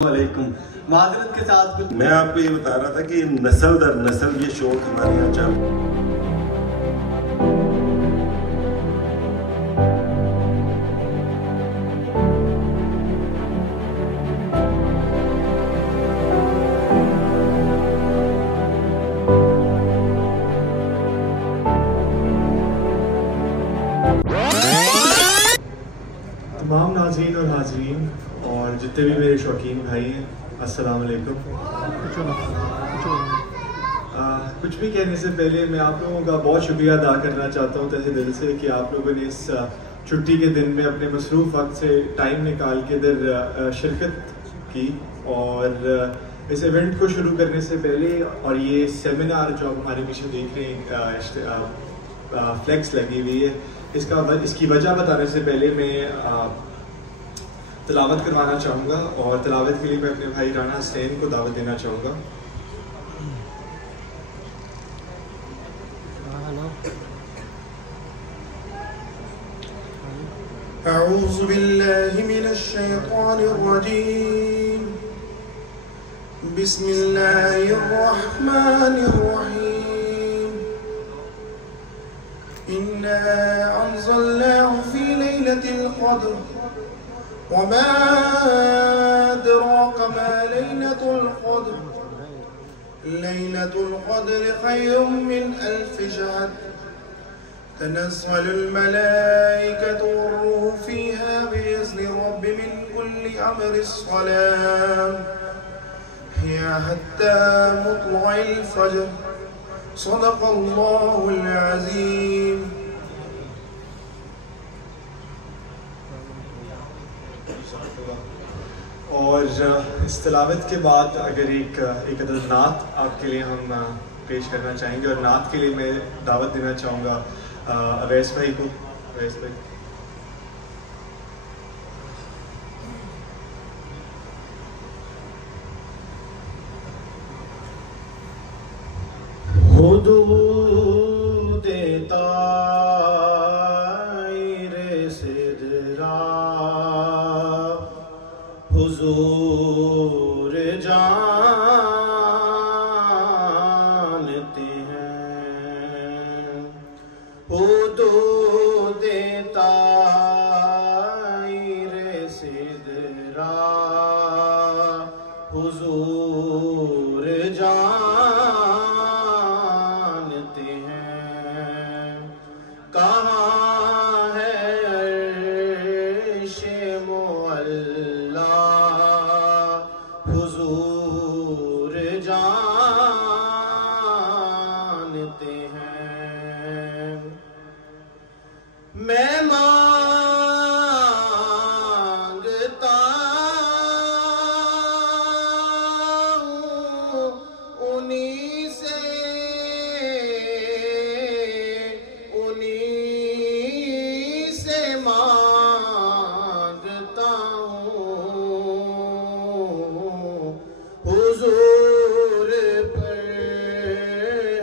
वालेकुम। माजरत के साथ कुछ मैं आपको ये बता रहा था कि नस्ल दर नस्ल ये शौक हमारे यहाँ चालू। तमाम नाज़रीन और हाजरीन और जितने भी मेरे शौकीन भाई हैं, अस्सलाम वालेकुम। कुछ भी कहने से पहले मैं आप लोगों का बहुत शुक्रिया अदा करना चाहता हूँ तहे दिल से कि आप लोगों ने इस छुट्टी के दिन में अपने मसरूफ़ वक्त से टाइम निकाल के इधर शिरकत की। और इस इवेंट को शुरू करने से पहले और ये सेमिनार जो आप हमारे पीछे देख रहे हैं फ्लेक्स लगी हुई है, इसकी वजह बताने से पहले मैं तिलावत करवाना चाहूँगा और तिलावत के लिए मैं अपने भाई राना हुसैन को दावत देना चाहूँगा। अऊज़ु बिल्लाहि मिनश शैतानिर रजीम। बिस्मिल्लाहिर रहमानिर रहीम। इन्ना अंज़लनाहु फ़ी लैलतिल क़द्र वमा अदराका मा लैलतुल क़द्र। लैलतुल क़द्र खैरुम मिन अल्फ़ि शहर। तनज़्ज़लुल मलाइकतु वर्रूहु फ़ीहा बिइज़्नि रब्बिहिम मिन कुल्लि अम्रिन सलाम हिया हत्ता मत्लअल फ़ज्र। सदक़ल्लाहुल अज़ीम। और इस तिलावत के बाद अगर एक अदद नात आपके लिए हम पेश करना चाहेंगे और नात के लिए मैं दावत देना चाहूँगा अवैस भाई को। अवैस भाई हुदूद ताइरे सिदरा हुजूर जानते हैं। हुदूद ताइरे सिदरा हुजूर जानते हैं। कहाँ है अर्श मुअल्ला हुजूर जानते हैं। मैं मांगता हूँ उन्हीं से मांगता हूँ। हुजूर पर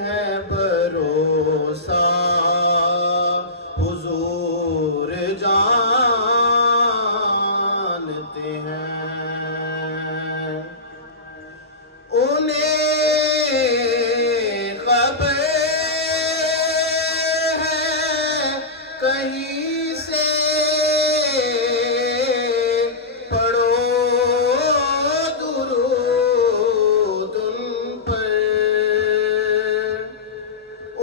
है भरोसा हुजूर जानते हैं। उन्हें खबर है कहीं से पढ़ो दुरूद उन पर।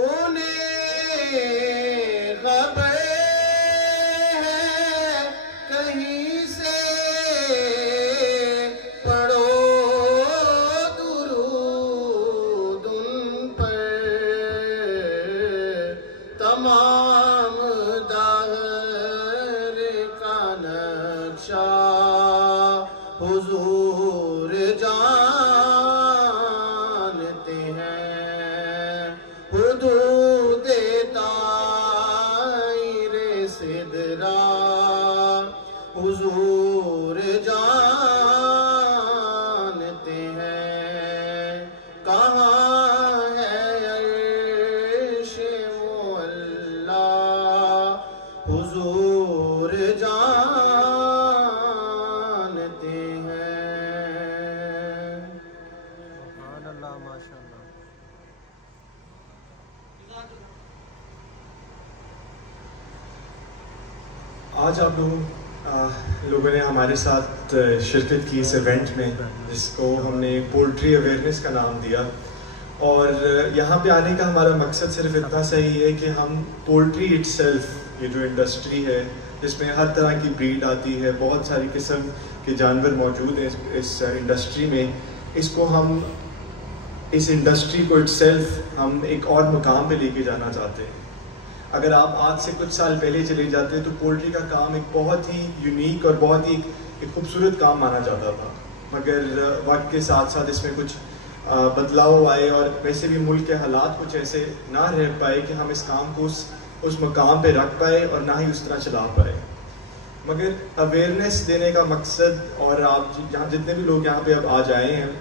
उन्हें खबर है कहीं से पढ़ो दुरूद उन पर। तमाम दाहर का नक्शा हुजूर जानते हैं। हुदूद ताइरे सिदरा हुजूर जानते हैं। कहाँ है अर्श मुअल्ला हुजूर जानते हैं। आज आप लोगों ने हमारे साथ शिरकत की इस इवेंट में, जिसको हमने पोल्ट्री अवेयरनेस का नाम दिया। और यहाँ पे आने का हमारा मकसद सिर्फ इतना सही है कि हम पोल्ट्री इटसेल्फ, ये जो इंडस्ट्री है जिसमें हर तरह की ब्रीड आती है, बहुत सारी किस्म के जानवर मौजूद हैं इस इंडस्ट्री में, इसको हम इस इंडस्ट्री को इटसेल्फ हम एक और मुकाम पे लेके जाना चाहते हैं। अगर आप आज से कुछ साल पहले चले जाते तो पोल्ट्री का काम एक बहुत ही यूनिक और बहुत ही एक खूबसूरत काम माना जाता था, मगर वक्त के साथ साथ इसमें कुछ बदलाव आए और वैसे भी मुल्क के हालात कुछ ऐसे ना रह पाए कि हम इस काम को उस मकाम पे रख पाए और ना ही उस तरह चला पाए। मगर अवेयरनेस देने का मकसद, और आप यहाँ जितने भी लोग यहाँ पे अब आज आए हैं,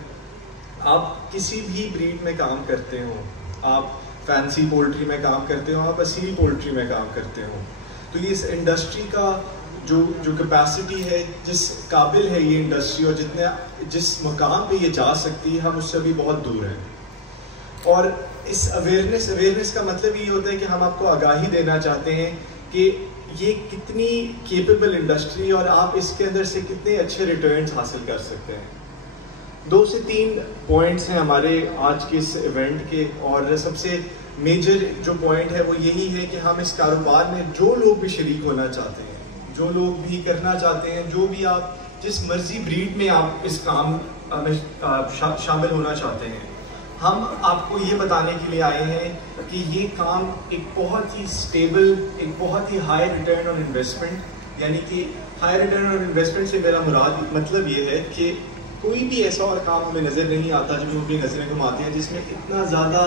आप किसी भी ब्रीड में काम करते हो, आप फैंसी पोल्ट्री में काम करते हो, आप असील पोल्ट्री में काम करते हो, तो ये इस इंडस्ट्री का जो कैपेसिटी है, जिस काबिल है ये इंडस्ट्री और जिस मकाम पे ये जा सकती है, हम उससे भी बहुत दूर हैं। और इस अवेयरनेस का मतलब ये होता है कि हम आपको आगाही देना चाहते हैं कि ये कितनी केपेबल इंडस्ट्री और आप इसके अंदर से कितने अच्छे रिटर्न्स हासिल कर सकते हैं। 2 से 3 पॉइंट्स हैं हमारे आज के इस इवेंट के, और सबसे मेजर जो पॉइंट है वो यही है कि हम इस कारोबार में जो लोग भी शरीक होना चाहते हैं, जो लोग भी करना चाहते हैं, जो भी आप जिस मर्जी ब्रीड में आप इस काम में शामिल होना चाहते हैं, हम आपको ये बताने के लिए आए हैं कि ये काम एक बहुत ही स्टेबल, एक बहुत ही हाई रिटर्न ऑन इन्वेस्टमेंट, यानी कि हाई रिटर्न ऑन इन्वेस्टमेंट से मेरा मुराद मतलब ये है कि कोई भी ऐसा और काम हमें नज़र नहीं आता जब हम अपनी नज़रें घुमाते हैं जिसमें इतना ज़्यादा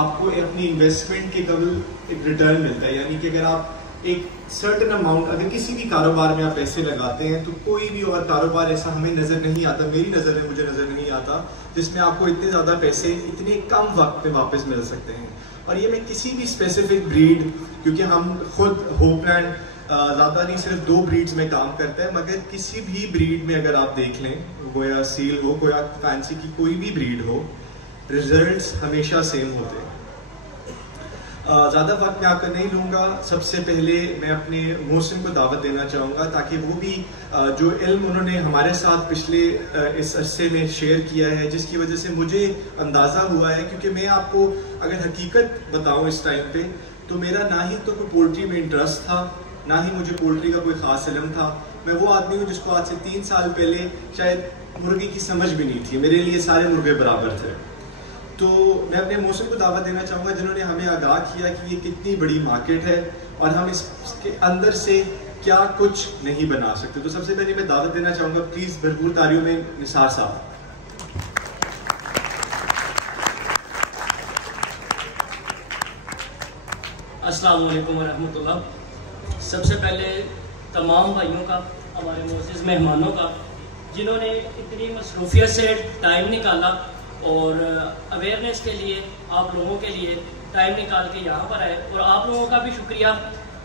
आपको अपनी इन्वेस्टमेंट के कबल एक रिटर्न मिलता है। यानी कि अगर आप एक सर्टन अमाउंट अगर किसी भी कारोबार में आप पैसे लगाते हैं तो कोई भी और कारोबार ऐसा हमें नज़र नहीं आता, मेरी नज़र में मुझे नज़र नहीं आता, जिसमें आपको इतने ज़्यादा पैसे इतने कम वक्त में वापस मिल सकते हैं। और ये मैं किसी भी स्पेसिफिक ब्रीड, क्योंकि हम खुद होपलैंड ज़्यादा नहीं सिर्फ 2 ब्रीड्स में काम करते हैं, मगर किसी भी ब्रीड में अगर आप देख लें, गोया सील हो, गोया फैंसी की कोई भी ब्रीड हो, रिजल्ट्स हमेशा सेम होते हैं। ज़्यादा वक्त मैं आपका नहीं लूँगा। सबसे पहले मैं अपने मौसम को दावत देना चाहूँगा ताकि वो भी जो इल्म उन्होंने हमारे साथ पिछले इस अरसे में शेयर किया है, जिसकी वजह से मुझे अंदाज़ा हुआ है, क्योंकि मैं आपको अगर हकीकत बताऊँ इस टाइम पे, तो मेरा ना ही तो कोई पोल्ट्री में इंटरेस्ट था, ना ही मुझे पोल्ट्री का कोई ख़ास इल्म था। मैं वो आदमी हूँ जिसको आज से 3 साल पहले शायद मुर्गी की समझ भी नहीं थी, मेरे लिए सारे मुर्गे बराबर थे। तो मैं अपने मौसम को दावत देना चाहूँगा जिन्होंने हमें आगाह किया कि ये कितनी बड़ी मार्केट है और हम इसके अंदर से क्या कुछ नहीं बना सकते। तो सबसे पहले मैं दावत देना चाहूँगा, प्लीज़ भरपूर तालियों में निसार साहब। अस्सलाम वालेकुम वरहमतुल्लाह। सबसे पहले तमाम भाइयों का, हमारे मोअज़्ज़िज़ मेहमानों का, जिन्होंने इतनी मसरूफियत से टाइम निकाला और अवेयरनेस के लिए आप लोगों के लिए टाइम निकाल के यहाँ पर आए, और आप लोगों का भी शुक्रिया,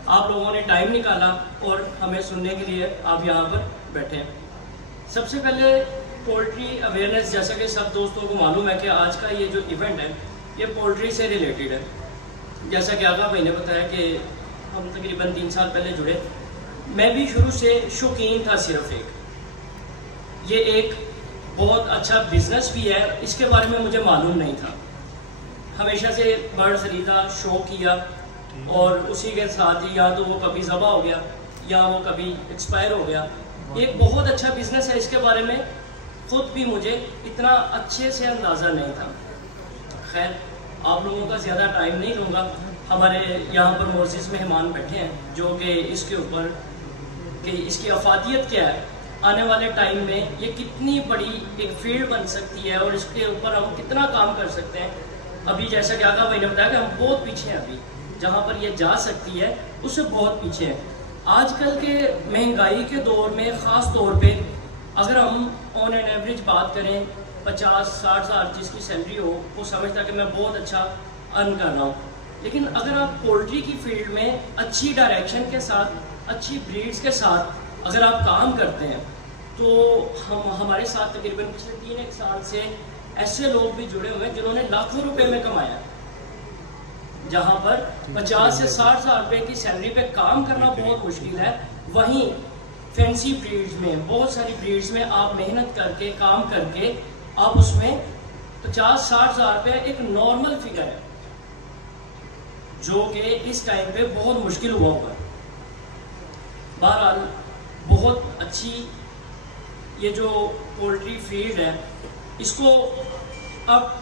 आप लोगों ने टाइम निकाला और हमें सुनने के लिए आप यहाँ पर बैठे हैं। सबसे पहले पोल्ट्री अवेयरनेस, जैसा कि सब दोस्तों को मालूम है कि आज का ये जो इवेंट है ये पोल्ट्री से रिलेटेड है। जैसा कि आगा भाई ने बताया कि हम तकरीबन 3 साल पहले जुड़े। मैं भी शुरू से शौकीन था, सिर्फ ये एक बहुत अच्छा बिजनेस भी है, इसके बारे में मुझे मालूम नहीं था। हमेशा से बर्ड्स खरीदा, शो किया, और उसी के साथ ही या तो वो कभी ज़बा हो गया या वो कभी एक्सपायर हो गया। एक बहुत अच्छा बिजनेस है, इसके बारे में खुद भी मुझे इतना अच्छे से अंदाज़ा नहीं था। खैर, आप लोगों का ज़्यादा टाइम नहीं लूँगा। हमारे यहाँ पर मोअज़्ज़िज़ मेहमान बैठे हैं जो कि इसके ऊपर कि इसकी अफादियत क्या है, आने वाले टाइम में ये कितनी बड़ी एक फील्ड बन सकती है और इसके ऊपर हम कितना काम कर सकते हैं। अभी जैसा कि आगा भाई ने बताया कि हम बहुत पीछे हैं, अभी जहाँ पर ये जा सकती है उससे बहुत पीछे हैं। आजकल के महंगाई के दौर में ख़ास तौर पे अगर हम ऑन एन एवरेज बात करें, 50-60 हज़ार जिसकी सैलरी हो वो समझता कि मैं बहुत अच्छा अर्न कर रहा हूँ, लेकिन अगर आप पोल्ट्री की फील्ड में अच्छी डायरेक्शन के साथ, अच्छी ब्रीड्स के साथ अगर आप काम करते हैं तो हमारे साथ तकरीबन पिछले 3-1 साल से ऐसे लोग भी जुड़े हुए हैं जिन्होंने लाखों रुपए में कमाया। जहाँ पर 50 से 60 हज़ार रुपये की सैलरी पे काम करना बहुत मुश्किल है, वहीं फैंसी ब्रीड्स में, बहुत सारी ब्रीड्स में आप मेहनत करके काम करके आप उसमें 50-60 हज़ार रुपये एक नॉर्मल फिगर है, जो कि इस टाइम पे बहुत मुश्किल हुआ हुआ है। बहरहाल बहुत अच्छी ये जो पोल्ट्री फील्ड है, इसको अब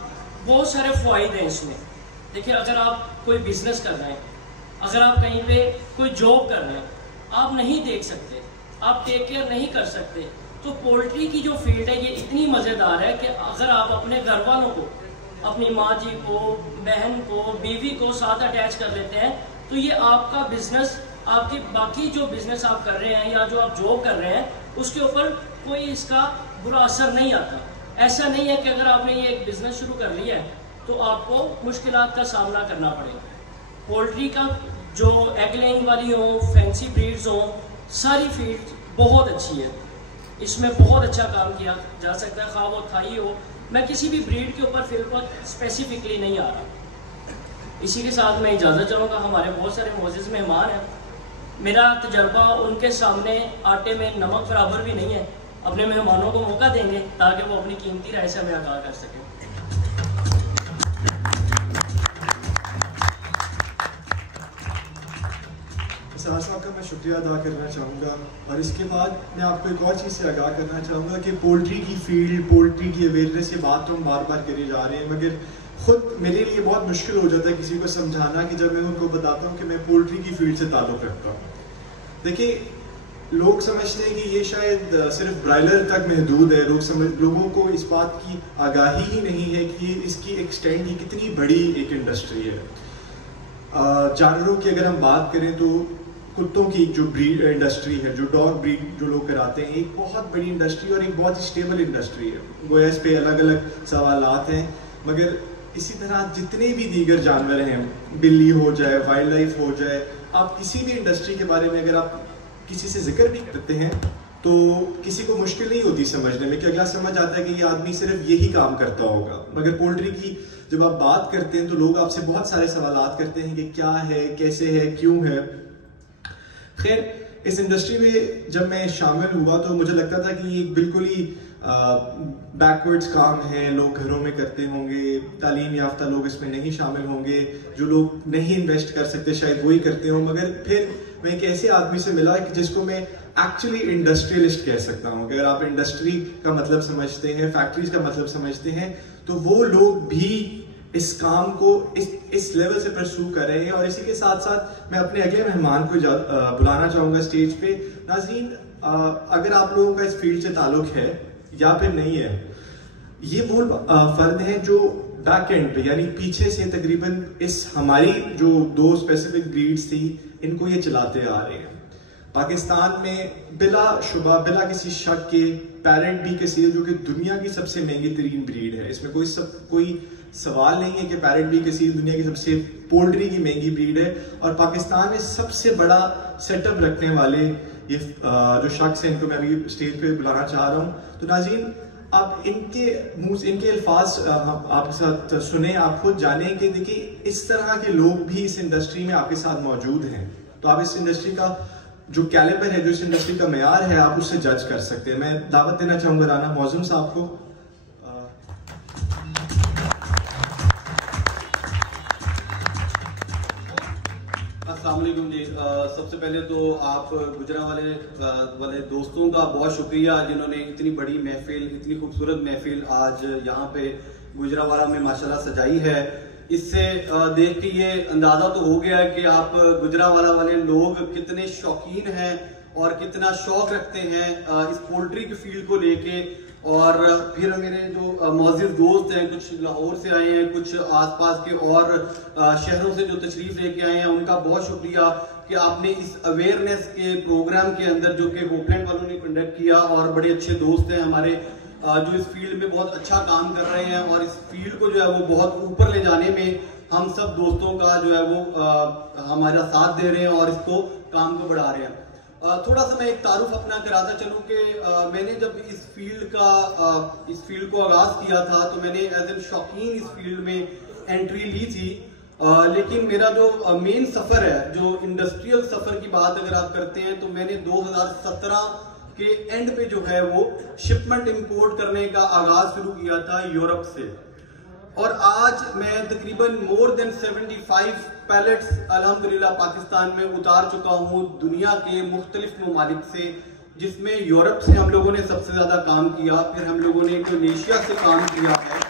बहुत सारे फ़ायदे हैं इसमें। देखिए, अगर आप कोई बिजनेस कर रहे हैं, अगर आप कहीं पे कोई जॉब कर रहे हैं, आप नहीं देख सकते, आप टेक केयर नहीं कर सकते, तो पोल्ट्री की जो फील्ड है ये इतनी मज़ेदार है कि अगर आप अपने घर वालों को, अपनी माँ जी को, बहन को, बीवी को साथ अटैच कर लेते हैं, तो ये आपका बिजनेस, आपकी बाकी जो बिजनेस आप कर रहे हैं या जो आप जॉब कर रहे हैं, उसके ऊपर कोई इसका बुरा असर नहीं आता। ऐसा नहीं है कि अगर आपने ये एक बिजनेस शुरू कर लिया है तो आपको मुश्किलात का सामना करना पड़ेगा। पोल्ट्री का जो एग लेइंग वाली हो, फैंसी ब्रीड्स हो, सारी फील्ड बहुत अच्छी है, इसमें बहुत अच्छा काम किया जा सकता है, खा वो थाई हो। मैं किसी भी ब्रीड के ऊपर फिलहाल स्पेसिफिकली नहीं आ रहा। इसी के साथ मैं इजाज़त चाहूँगा, हमारे बहुत सारे मोअज़्ज़िज़ मेहमान हैं, मेरा तजर्बा उनके सामने आटे में नमक बराबर भी नहीं है। अपने मेहमानों को मौका देंगे ताकि वो अपनी कीमती राय से हमें आगाह कर सकें। सर साहब का मैं शुक्रिया अदा करना चाहूँगा, और इसके बाद मैं आपको एक और चीज़ से आगाह करना चाहूँगा कि पोल्ट्री की फील्ड, पोल्ट्री की अवेयरनेस, ये बात तो हम बार बार करी जा रहे हैं, मगर खुद मेरे लिए बहुत मुश्किल हो जाता है किसी को समझाना कि जब मैं उनको बताता हूँ कि मैं पोल्ट्री की फील्ड से ताल्लुक़ रखता हूँ। देखिए, लोग समझते हैं कि ये शायद सिर्फ ब्रायलर तक महदूद है, लोगों को इस बात की आगाही ही नहीं है कि इसकी एक्सटेंड ही कितनी बड़ी एक इंडस्ट्री है। जानवरों की अगर हम बात करें तो कुत्तों की जो ब्रीड इंडस्ट्री है, जो डॉग ब्रीड जो लोग कराते हैं, एक बहुत बड़ी इंडस्ट्री और एक बहुत ही स्टेबल इंडस्ट्री है। गोया इस पे अलग अलग सवालात हैं, मगर इसी तरह जितने भी दीगर जानवर हैं, बिल्ली हो जाए, वाइल्ड लाइफ हो जाए, आप किसी भी इंडस्ट्री के बारे में अगर आप किसी से जिक्र भी करते हैं तो किसी को मुश्किल नहीं होती समझने में, कि अगला समझ आता है कि ये आदमी सिर्फ यही काम करता होगा। मगर पोल्ट्री की जब आप बात करते हैं तो लोग आपसे बहुत सारे सवालात करते हैं कि क्या है, कैसे है, क्यों है। खैर, इस इंडस्ट्री में जब मैं शामिल हुआ तो मुझे लगता था कि ये बिल्कुल ही बैकवर्ड्स काम है, लोग घरों में करते होंगे, तालीम याफ्ता लोग इसमें नहीं शामिल होंगे, जो लोग नहीं इन्वेस्ट कर सकते शायद वही करते हों। मगर फिर मैं एक ऐसे आदमी से मिला कि जिसको मैं एक्चुअली इंडस्ट्रियलिस्ट कह सकता हूँ। अगर आप इंडस्ट्री का मतलब समझते हैं, फैक्ट्रीज का मतलब समझते हैं, तो वो लोग भी इस काम को इस लेवल से परस्यू कर रहे हैं। और इसी के साथ साथ मैं अपने अगले मेहमान को बुलाना चाहूँगा स्टेज पे। नाज़रीन, अगर आप लोगों का इस फील्ड से ताल्लुक है या फिर नहीं है, ये वो फर्द हैं जो बैक एंड पे, यानी पीछे से तकरीबन इस हमारी जो 2 स्पेसिफिक ब्रीड्स थी, इनको ये चलाते आ रहे हैं। पाकिस्तान में बिला शुबा, बिला किसी शक के, पैरेट बी कैसील जो कि दुनिया की सबसे महंगी तरीन ब्रीड है, इसमें कोई सवाल नहीं है कि पैरेट बी कैसील दुनिया की सबसे पोल्ट्री की महंगी ब्रीड है। और पाकिस्तान में सबसे बड़ा सेटअप रखने वाले ये जो शख्स हैं, इनको मैं अभी स्टेज पे बुलाना चाह रहा हूँ। तो नाज़रीन, आप इनके मुंह, इनके अल्फाज आपके साथ सुने, आप खुद जाने कि देखिए इस तरह के लोग भी इस इंडस्ट्री में आपके साथ मौजूद हैं। तो आप इस इंडस्ट्री का जो कैलिबर है, जो इस इंडस्ट्री का मेयार है, आप उससे जज कर सकते हैं। मैं दावत देना चाहूँगा राना मौज़ूम साहब को। अस्सलाम वालेकुम जी। सबसे पहले तो आप गुजरांवाले दोस्तों का बहुत शुक्रिया जिन्होंने इतनी बड़ी महफिल, इतनी खूबसूरत महफिल आज यहाँ पे गुजरांवाला में माशाल्लाह सजाई है। इससे देख के ये अंदाजा तो हो गया कि आप गुजरांवाला वाले लोग कितने शौकीन हैं और कितना शौक रखते हैं इस पोल्ट्री की फील्ड को लेके। और फिर मेरे जो मोअज़्ज़िज़ दोस्त हैं, कुछ लाहौर से आए हैं, कुछ आसपास के और शहरों से जो तशरीफ लेके आए हैं, उनका बहुत शुक्रिया कि आपने इस अवेयरनेस के प्रोग्राम के अंदर जो कि होपलैंड वालों ने कंडक्ट किया, और बड़े अच्छे दोस्त हैं हमारे जो इस फील्ड में बहुत अच्छा काम कर रहे हैं, और इस फील्ड को जो है वो बहुत ऊपर ले जाने में हम सब दोस्तों का जो है वो हमारा साथ दे रहे हैं और इसको काम को बढ़ा रहे हैं। थोड़ा सा मैं एक तारुफ अपना कराता चलूँ कि मैंने जब इस फील्ड को आगाज किया था तो मैंने एज एन शौकीन इस फील्ड में एंट्री ली थी। लेकिन मेरा जो मेन सफर है, जो इंडस्ट्रियल सफर की बात अगर आप करते हैं, तो मैंने 2017 के एंड पे जो है वो शिपमेंट इंपोर्ट करने का आगाज शुरू किया था यूरोप से, और आज मैं तकरीबन मोर देन 75 पैलेट्स अल्हम्दुलिल्लाह पाकिस्तान में उतार चुका हूं दुनिया के मुख्तलिफ ममालिक से, जिसमें यूरोप से हम लोगों ने सबसे ज्यादा काम किया, फिर हम लोगों ने इंडोनेशिया से काम किया है,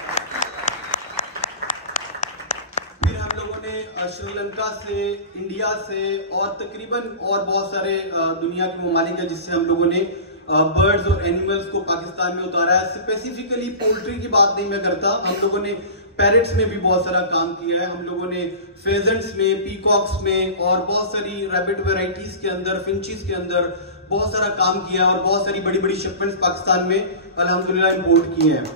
फिर हम लोगों ने श्रीलंका से, इंडिया से, और तकरीबन और बहुत सारे दुनिया के ममालिक है जिससे हम लोगों ने बर्ड्स और एनिमल्स को पाकिस्तान में उतारा है। स्पेसिफिकली पोल्ट्री की बात नहीं मैं करता, हम लोगों ने पैरेट्स में भी बहुत सारा काम किया है, हम लोगों ने फेजेंट्स में, पीकॉक्स में, और बहुत सारी रैबिट वेराइटीज के अंदर, फिंचीज के अंदर बहुत सारा काम किया है, और बहुत सारी बड़ी बड़ी शिपमेंट्स पाकिस्तान में अल्हम्दुलिल्लाह इंपोर्ट किए हैं।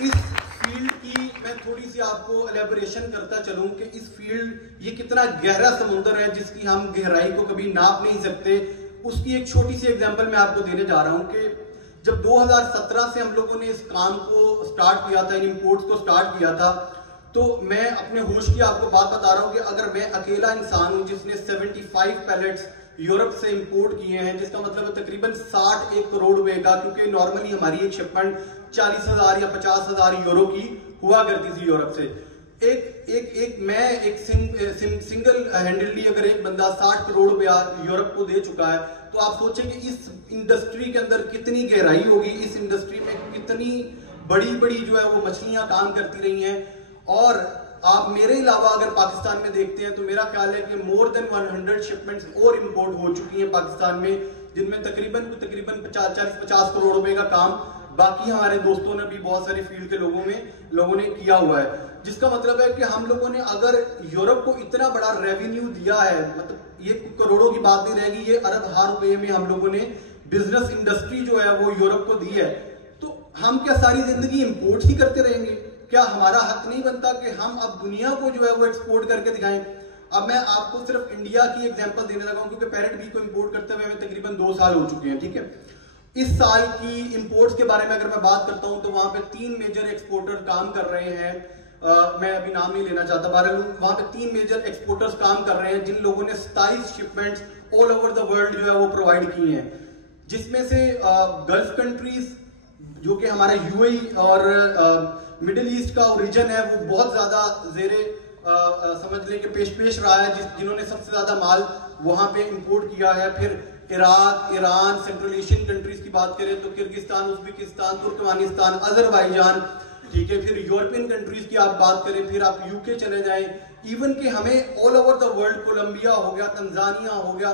इस फील्ड की मैं थोड़ी सी आपको एलेबोरेशन करता चलूं कि इस फील्ड ये कितना गहरा समुद्र है जिसकी हम गहराई को कभी नाप नहीं सकते। उसकी एक छोटी सी एग्जांपल मैं आपको देने जा रहा हूं कि जब 2017 से हम लोगों ने इस काम को स्टार्ट किया था, इन इंपोर्ट्स को स्टार्ट किया था, तो मैं अपने होश की आपको बात बता रहा हूं कि अगर मैं अकेला इंसान हूं जिसने 75 पैलेट्स यूरोप से इंपोर्ट किए हैं, जिसका मतलब है तकरीबन 61 करोड़ रुपए का, क्योंकि नॉर्मली हमारी एक शिपमेंट 40,000 या 50,000 यूरो की हुआ करती थी यूरोप से। सिंगल हैंडलली अगर एक बंदा 60 करोड़ रुपया यूरोप को दे चुका है, तो आप सोचें कि इस इंडस्ट्री के अंदर कितनी गहराई होगी, इस इंडस्ट्री में कितनी बड़ी बड़ी जो है वो मछलियां काम करती रही हैं। और आप मेरे अलावा अगर पाकिस्तान में देखते हैं तो मेरा ख्याल है कि मोर देन 100 शिपमेंट्स और इंपोर्ट हो चुकी हैं पाकिस्तान में, जिनमें तकरीबन 40-50 करोड़ रुपए का काम बाकी हमारे दोस्तों ने भी, बहुत सारे फील्ड के लोगों ने किया हुआ है। जिसका मतलब है कि हम लोगों ने अगर यूरोप को इतना बड़ा रेवेन्यू दिया है, मतलब ये करोड़ों की बात नहीं रहेगी, ये अरब हार रुपए में हम लोगों ने बिजनेस इंडस्ट्री जो है वो यूरोप को दी है, तो हम क्या सारी जिंदगी इंपोर्ट ही करते रहेंगे? क्या हमारा हक नहीं बनता कि हम अब दुनिया को जो है वो एक्सपोर्ट करके दिखाएं? अब मैं आपको सिर्फ इंडिया की एग्जांपल देने लगा हूं, क्योंकि पैरेट बी को इंपोर्ट करते हुए हमें तकरीबन 2 साल हो चुके हैं, ठीक है। इस साल की इंपोर्ट्स के बारे में अगर मैं बात करता हूं तो वहां पे 3 मेजर एक्सपोर्टर काम कर रहे हैं, मैं अभी नाम नहीं लेना चाहता, वहां पे 3 मेजर एक्सपोर्टर्स काम कर रहे हैं, जिन लोगों ने 27 shipments all over the world जो है वो प्रोवाइड की हैं, जिसमें से गल्फ कंट्रीज जो कि हमारा यूएई और मिडिल ईस्ट का रीजन है वो बहुत ज्यादा जेरे समझ लें कि पेश रहा है, जिन्होंने सबसे ज्यादा माल वहां पे इंपोर्ट किया है। फिर Iraq, Iran, central Asian countries की बात करें तो किर्गिस्तान, उज्बेकिस्तान, तुर्कमेनिस्तान, अजरबैजान, ठीक है। फिर यूरोपियन कंट्रीज की आप बात करें, फिर आप यूके चले जाएं, इवन कि हमें all over the world, Colombia हो गया, तंजानिया हो गया,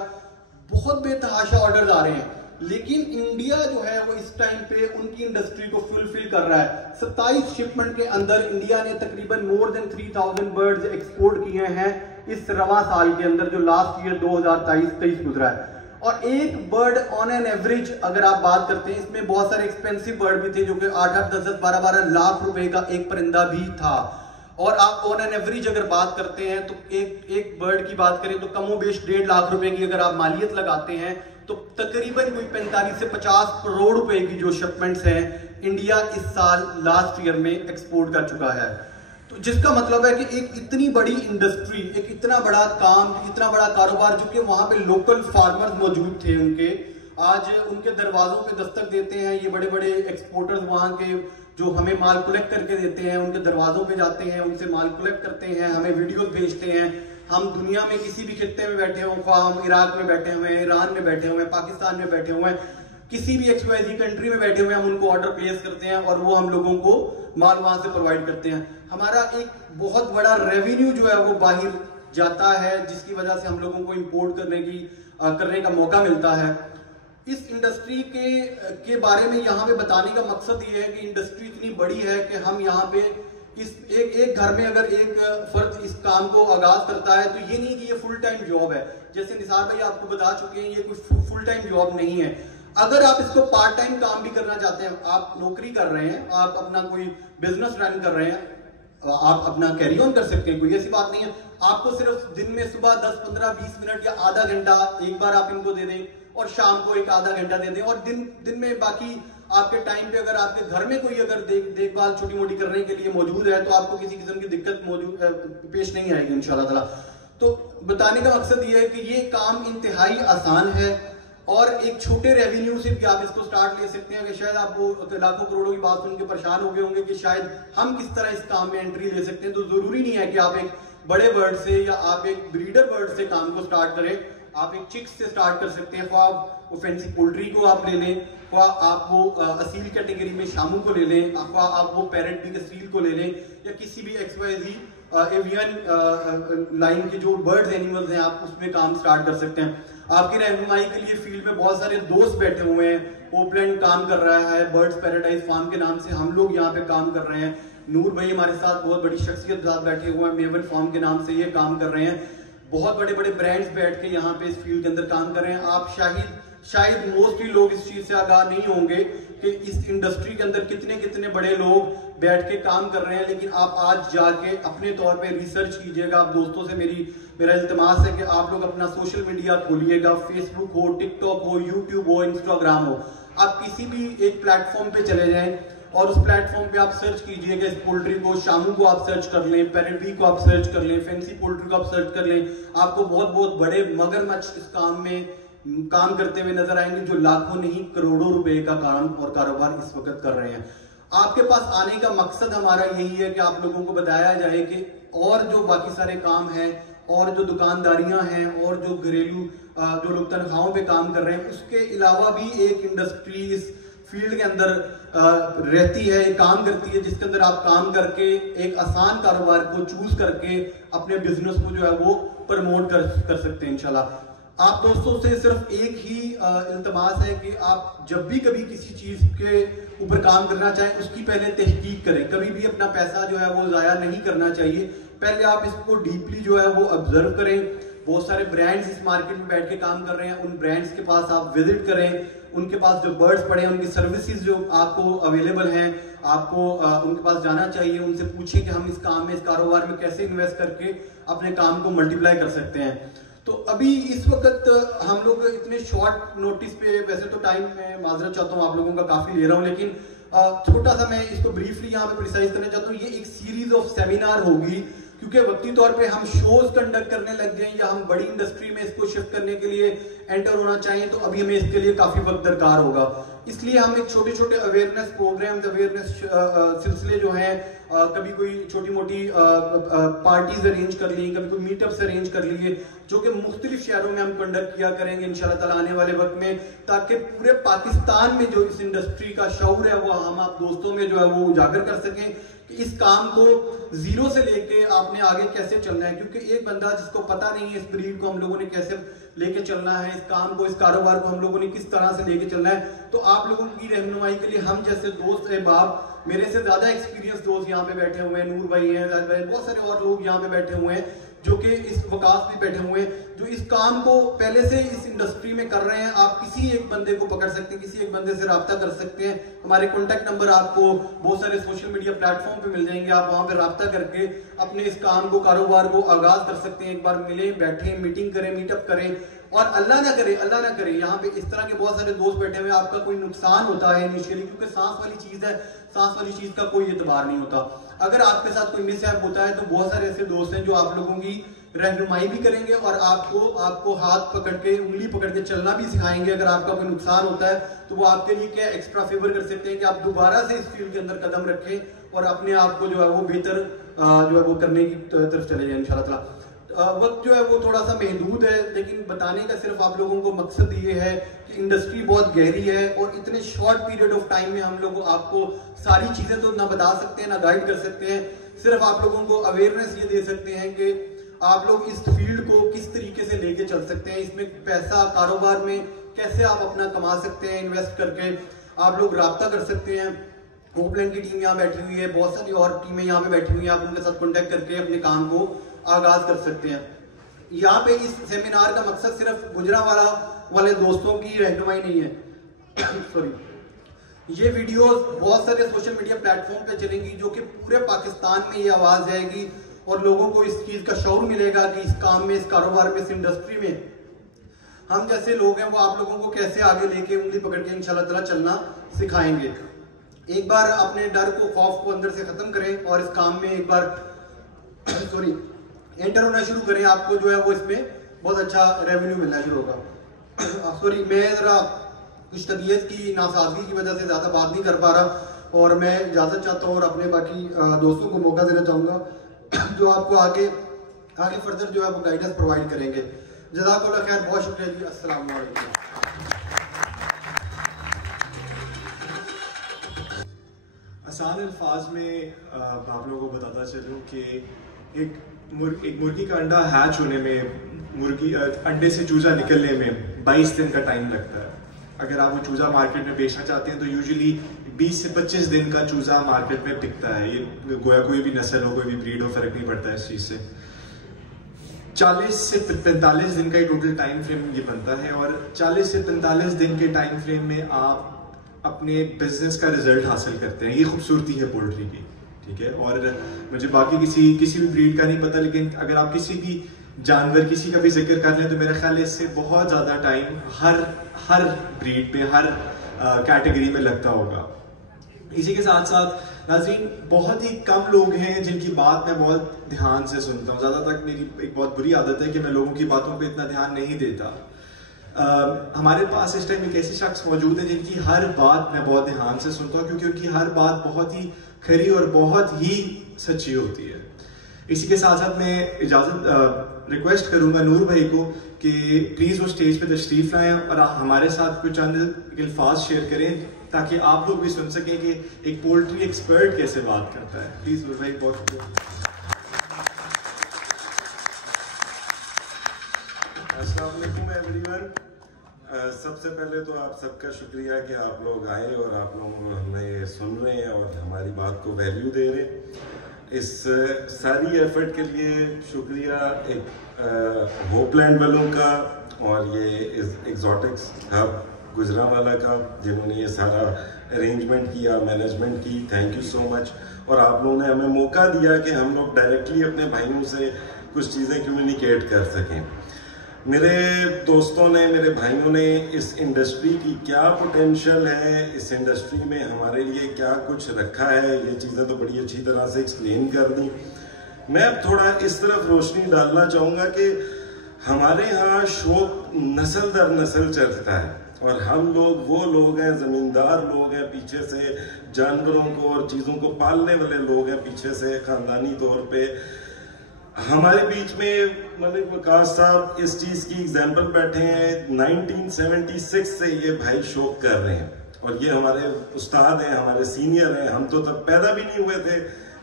बहुत बेतहाशा ऑर्डर आ रहे हैं। लेकिन इंडिया जो है वो इस टाइम पे उनकी इंडस्ट्री को फुलफिल कर रहा है। 27 शिपमेंट के अंदर इंडिया ने तकरीबन मोर देन 3000 बर्ड्स एक्सपोर्ट किए हैं इस रवा साल के अंदर, जो लास्ट ईयर 2023 गुजरा है। और एक बर्ड ऑन एन एवरेज अगर आप बात करते हैं, इसमें बहुत सारे एक्सपेंसिव बर्ड भी थे जो कि 8-8, 10-10, 12-12 लाख रुपए का एक परिंदा भी था। और आप ऑन एन एवरेज अगर बात करते हैं तो एक बर्ड की बात करें तो कमोबेश 1.5 लाख रुपए की अगर आप मालियत लगाते हैं तो तकरीबन कोई 45 से 50 करोड़ रुपए की जो शिपमेंट्स हैं इंडिया इस साल लास्ट ईयर में एक्सपोर्ट कर चुका है। तो जिसका मतलब है कि एक इतनी बड़ी इंडस्ट्री, एक इतना बड़ा काम, इतना बड़ा कारोबार, जो कि वहां पे लोकल फार्मर्स मौजूद थे, उनके आज उनके दरवाजों पे दस्तक देते हैं ये बड़े बड़े एक्सपोर्टर्स, वहां के जो हमें माल कलेक्ट करके देते हैं, उनके दरवाजों पे जाते हैं, उनसे माल कलेक्ट करते हैं, हमें वीडियोस भेजते हैं। हम दुनिया में किसी भी खित्ते में बैठे हों, हम इराक में बैठे हुए हैं, ईरान में बैठे हुए हैं, पाकिस्तान में बैठे हुए हैं, किसी भी XYZ कंट्री में बैठे हुए हैं, हम उनको ऑर्डर प्लेस करते हैं और वो हम लोगों को माल वहां से प्रोवाइड करते हैं। हमारा एक बहुत बड़ा रेवेन्यू जो है वो बाहर जाता है, जिसकी वजह से हम लोगों को इंपोर्ट करने का मौका मिलता है। इस इंडस्ट्री के बारे में यहाँ पे बताने का मकसद ये है कि इंडस्ट्री इतनी बड़ी है कि हम यहाँ पे इस एक घर में अगर एक फर्द इस काम को आगाज करता है तो ये नहीं कि ये फुल टाइम जॉब है, जैसे निसार भाई आपको बता चुके हैं, ये कोई फुल टाइम जॉब नहीं है। अगर आप इसको पार्ट टाइम काम भी करना चाहते हैं, आप नौकरी कर रहे हैं, आप अपना कोई बिजनेस रन कर रहे हैं, आप अपना कैरी ऑन कर सकते हैं, कोई ऐसी बात नहीं है। आपको सिर्फ दिन में सुबह 10, 15, 20 मिनट या आधा घंटा एक बार आप इनको दे दें और शाम को एक आधा घंटा दे दें, और दिन में बाकी आपके टाइम पे अगर आपके घर में कोई अगर देखभाल छोटी मोटी करने के लिए मौजूद है तो आपको किसी किस्म की दिक्कत पेश नहीं आएगी इंशाल्लाह ताला। तो बताने का मकसद ये है कि ये काम इंतहाई आसान है और एक छोटे रेवेन्यू से भी आप इसको स्टार्ट ले सकते हैं। कि शायद आपको लाखों करोड़ों की बात सुन के परेशान हो गए होंगे कि शायद हम किस तरह इस काम में एंट्री ले सकते हैं। तो जरूरी नहीं है कि आप एक बड़े बर्ड से या आप एक ब्रीडर बर्ड से काम को स्टार्ट करें। आप एक चिक्स से स्टार्ट कर सकते हैं। आप वो फैंसी पोल्ट्री को आप ले लें, आप वो असील कैटेगरी में शामू को ले लें, आप वो पैरेट भी असील को ले लें, या किसी भी XYZ एवियन लाइन के जो बर्ड्स एनिमल्स हैं आप उसमें काम स्टार्ट कर सकते हैं। आपकी रहनुमाई के लिए फील्ड में बहुत सारे दोस्त बैठे हुए हैं। ओपलैंड काम कर रहा है, बर्ड्स पैराडाइज फार्म के नाम से हम लोग यहाँ पे काम कर रहे हैं। नूर भाई हमारे साथ बहुत बड़ी शख्सियत साथ बैठे हुए हैं, मेवन फार्म के नाम से ये काम कर रहे हैं। बहुत बड़े बड़े ब्रांड्स बैठ के यहाँ पे इस फील्ड के अंदर काम कर रहे हैं। आप शायद मोस्टली लोग इस चीज से आगाह नहीं होंगे कि इस इंडस्ट्री के अंदर कितने कितने बड़े लोग बैठ के काम कर रहे हैं। लेकिन आप आज जाके अपने तौर पे रिसर्च कीजिएगा। आप दोस्तों से मेरा इल्तिमास है कि आप लोग अपना सोशल मीडिया खोलिएगा, फेसबुक हो, टिकटॉक हो, यूट्यूब हो, इंस्टाग्राम हो, आप किसी भी एक प्लेटफॉर्म पे चले जाएं और उस प्लेटफॉर्म पे आप सर्च कीजिएगा इस पोल्ट्री को, शामू को आप सर्च कर लें, पैरेट को आप सर्च कर लें, फैंसी पोल्ट्री को आप सर्च कर लें। आपको बहुत बहुत बड़े मगरमच्छ इस काम में काम करते हुए नजर आएंगे जो लाखों नहीं करोड़ों रुपए का काम और कारोबार इस वक्त कर रहे हैं। आपके पास आने का मकसद हमारा यही है कि आप लोगों को बताया जाए कि और जो बाकी सारे काम हैं और जो दुकानदारियां हैं और जो घरेलू जो लोग तनख्वाहों पे काम कर रहे हैं, उसके अलावा भी एक इंडस्ट्री इस फील्ड के अंदर रहती है, काम करती है, जिसके अंदर आप काम करके एक आसान कारोबार को चूज करके अपने बिजनेस को जो है वो प्रमोट कर सकते हैं इंशाल्लाह। आप दोस्तों से सिर्फ एक ही इल्तमास है कि आप जब भी कभी किसी चीज के ऊपर काम करना चाहें उसकी पहले तहकीक करें। कभी भी अपना पैसा जो है वो जाया नहीं करना चाहिए। पहले आप इसको डीपली जो है वो ऑब्जर्व करें। बहुत सारे ब्रांड्स इस मार्केट में बैठ के काम कर रहे हैं, उन ब्रांड्स के पास आप विजिट करें, उनके पास जो बर्ड्स पड़े हैं उनकी सर्विसेज जो आपको अवेलेबल हैं, आपको उनके पास जाना चाहिए, उनसे पूछिए कि हम इस काम में, इस कारोबार में कैसे इन्वेस्ट करके अपने काम को मल्टीप्लाई कर सकते हैं। तो अभी इस वक्त हम लोग इतने शॉर्ट नोटिस पे, वैसे तो टाइम में माजरत चाहता हूँ आप लोगों का काफी ले रहा हूँ, लेकिन छोटा सा मैं इसको ब्रीफली यहाँ पे प्रिसाइज करना चाहता हूँ। ये एक सीरीज ऑफ सेमिनार होगी क्योंकि वक्ती तौर पे हम शोज कंडक्ट करने लग गए या हम बड़ी इंडस्ट्री में इसको शिफ्ट करने के लिए एंटर होना चाहिए, तो अभी हमें इसके लिए काफी वक्त दरकार होगा। इसलिए हम एक छोटे छोटे अवेयरनेस प्रोग्राम्स, अवेयरनेस सिलसिले जो हैं, कभी कोई छोटी मोटी पार्टीज अरेंज कर ली, कभी कोई मीटअप्स अरेंज कर लिए, जो कि मुख्तलिफ शहरों में हम कंडक्ट किया करेंगे इंशाल्लाह ताला आने वाले वक्त में, ताकि पूरे पाकिस्तान में जो इस इंडस्ट्री का शऊर है वो हम आप दोस्तों में जो है वो उजागर कर सकें कि इस काम को जीरो से लेके आपने आगे कैसे चलना है। क्योंकि एक बंदा जिसको पता नहीं है इस ब्रीड को हम लोगों ने कैसे लेके चलना है, इस काम को, इस कारोबार को हम लोगों ने किस तरह से लेके चलना है, तो आप लोगों की रहनुमाई के लिए हम जैसे दोस्त अहबाब, मेरे से ज्यादा एक्सपीरियंस दोस्त यहाँ पे बैठे हुए हैं, नूर भाई हैं, जाहिद भाई, बहुत सारे और लोग यहाँ पे बैठे हुए हैं जो कि इस वकास में बैठे हुए हैं, जो इस काम को पहले से इस इंडस्ट्री में कर रहे हैं। आप किसी एक बंदे को पकड़ सकते हैं, किसी एक बंदे से राब्ता कर सकते हैं। हमारे कॉन्टैक्ट नंबर आपको बहुत सारे सोशल मीडिया प्लेटफॉर्म पे मिल जाएंगे, आप वहां पे राब्ता करके अपने इस काम को, कारोबार को आगाज कर सकते हैं। एक बार मिलें, बैठें, मीटिंग करें, मीटअप करें, और अल्लाह ना करे यहाँ पे इस तरह के बहुत सारे दोस्त बैठे हुए, आपका कोई नुकसान होता है इनिशियली, क्योंकि सांस वाली चीज है, सांस वाली चीज का कोई एतबार नहीं होता। अगर आपके साथ कोई मिसहैप होता है तो बहुत सारे ऐसे दोस्त हैं जो आप लोगों की रहनुमाई भी करेंगे और आपको हाथ पकड़ के, उंगली पकड़ के चलना भी सिखाएंगे। अगर आपका कोई नुकसान होता है तो वो आपके लिए क्या एक्स्ट्रा फेवर कर सकते हैं कि आप दोबारा से इस फील्ड के अंदर कदम रखें और अपने आप को जो है वो बेहतर जो है वो करने की तरफ चले जाए इंशाल्लाह ताला। वक्त जो है वो थोड़ा सा महदूद है, लेकिन बताने का सिर्फ आप लोगों को मकसद ये है कि इंडस्ट्री बहुत गहरी है और इतने शॉर्ट पीरियड ऑफ टाइम में हम लोग आपको सारी चीजें तो ना बता सकते हैं, ना गाइड कर सकते हैं। सिर्फ आप लोगों को अवेयरनेस ये दे सकते हैं कि आप लोग इस फील्ड को किस तरीके से लेके चल सकते हैं, इसमें पैसा, कारोबार में कैसे आप अपना कमा सकते हैं, इन्वेस्ट करके आप लोग राब्ता कर सकते हैं। ओपलैंड की टीम यहाँ बैठी हुई है, बहुत सारी और टीमें यहाँ पे बैठी हुई हैं, आप उनके साथ कॉन्टेक्ट करके अपने काम को आगाज कर सकते हैं। यहाँ पे इस सेमिनार का मकसद सिर्फ गुजरांवाला वाले दोस्तों की रहनुमाई नहीं है सॉरी, ये वीडियोस बहुत सारे सोशल मीडिया प्लेटफॉर्म पे चलेंगी जो कि पूरे पाकिस्तान में ये आवाज जाएगी और लोगों को इस चीज का शऊर मिलेगा कि इस काम में, इस कारोबार में, इस इंडस्ट्री में हम जैसे लोग हैं वो आप लोगों को कैसे आगे लेके उंगली पकड़ के इंशाल्लाह ताला चलना सिखाएंगे। एक बार अपने डर को, खौफ को अंदर से खत्म करें और इस काम में एक बार एंटर होना शुरू करें। आपको जो है वो इसमें बहुत अच्छा रेवेन्यू मिलना शुरू होगा। मैं ज़रा कुछ तबीयत की नासाजगी की वजह से ज़्यादा बात नहीं कर पा रहा और मैं इजाज़त चाहता हूँ और अपने बाकी दोस्तों को मौका देना चाहूँगा जो आपको आगे फर्दर जो है वो गाइडेंस प्रोवाइड करेंगे। जज़ाकल्लाह खैर, बहुत शुक्रिया जी। अस्सलाम वालेकुम। आसान अल्फाज में आप लोगों को बताता चलूँ कि एक मुर्गी का अंडा हैच होने में, अंडे से चूजा निकलने में 22 दिन का टाइम लगता है। अगर आप वो चूजा मार्केट में बेचना चाहते हैं तो यूजुअली 20 से 25 दिन का चूजा मार्केट में बिकता है। ये गोया कोई भी नस्ल हो, कोई भी ब्रीड हो, फर्क नहीं पड़ता है इस चीज़ से। 40 से 45 दिन का ही टोटल टाइम फ्रेम ये बनता है और 40 से 45 दिन के टाइम फ्रेम में आप अपने बिजनेस का रिजल्ट हासिल करते हैं। ये खूबसूरती है पोल्ट्री की, ठीक है। और मुझे बाकी किसी भी ब्रीड का नहीं पता, लेकिन अगर आप किसी भी जानवर, किसी का भी जिक्र कर लें तो मेरा ख्याल है इससे बहुत ज़्यादा टाइम हर ब्रीड पे, हर कैटेगरी में लगता होगा। इसी के साथ साथ नाज़रीन, बहुत ही कम लोग हैं जिनकी बात मैं बहुत ध्यान से सुनता हूँ। ज़्यादातर मेरी एक बहुत बुरी आदत है कि मैं लोगों की बातों पे इतना ध्यान नहीं देता। हमारे पास इस टाइम एक ऐसे शख्स मौजूद है जिनकी हर बात मैं बहुत ध्यान से सुनता हूँ, क्योंकि उनकी हर बात बहुत ही खरी और बहुत ही सच्ची होती है। इसी के साथ साथ मैं रिक्वेस्ट करूंगा नूर भाई को कि प्लीज़ वो स्टेज पे तशरीफ लाएं और हमारे साथ कुछ चंद अल्फाज शेयर करें ताकि आप लोग भी सुन सकें कि एक पोल्ट्री एक्सपर्ट कैसे बात करता है। प्लीज़ नूर भाई, बहुत अस्सलाम वालेकुम एवरीवन। सबसे पहले तो आप सबका शुक्रिया कि आप लोग आए और आप लोग हमें सुन रहे हैं और हमारी बात को वैल्यू दे रहे हैं। इस सारी एफर्ट के लिए शुक्रिया एक होपलैंड वालों का और ये एग्जॉटिक्स हब गुजरांवाला का, जिन्होंने ये सारा अरेंजमेंट किया, मैनेजमेंट की। Thank you so much. और आप लोगों ने हमें मौका दिया कि हम लोग डायरेक्टली अपने भाइयों से कुछ चीज़ें कम्युनिकेट कर सकें। मेरे दोस्तों ने, मेरे भाइयों ने इस इंडस्ट्री की क्या पोटेंशियल है, इस इंडस्ट्री में हमारे लिए क्या कुछ रखा है, ये चीज़ें तो बड़ी अच्छी तरह से एक्सप्लेन कर दी। मैं अब थोड़ा इस तरफ रोशनी डालना चाहूँगा कि हमारे यहाँ शौक नस्ल दर नस्ल चलता है और हम लोग वो लोग हैं, ज़मींदार लोग हैं, पीछे से जानवरों को और चीज़ों को पालने वाले लोग हैं, पीछे से ख़ानदानी तौर पे। हमारे बीच में मलिक वकास साहब इस चीज़ की एग्जाम्पल बैठे हैं। 1976 से ये भाई शौक कर रहे हैं और ये हमारे उस्ताद हैं, हमारे सीनियर हैं। हम तो तब पैदा भी नहीं हुए थे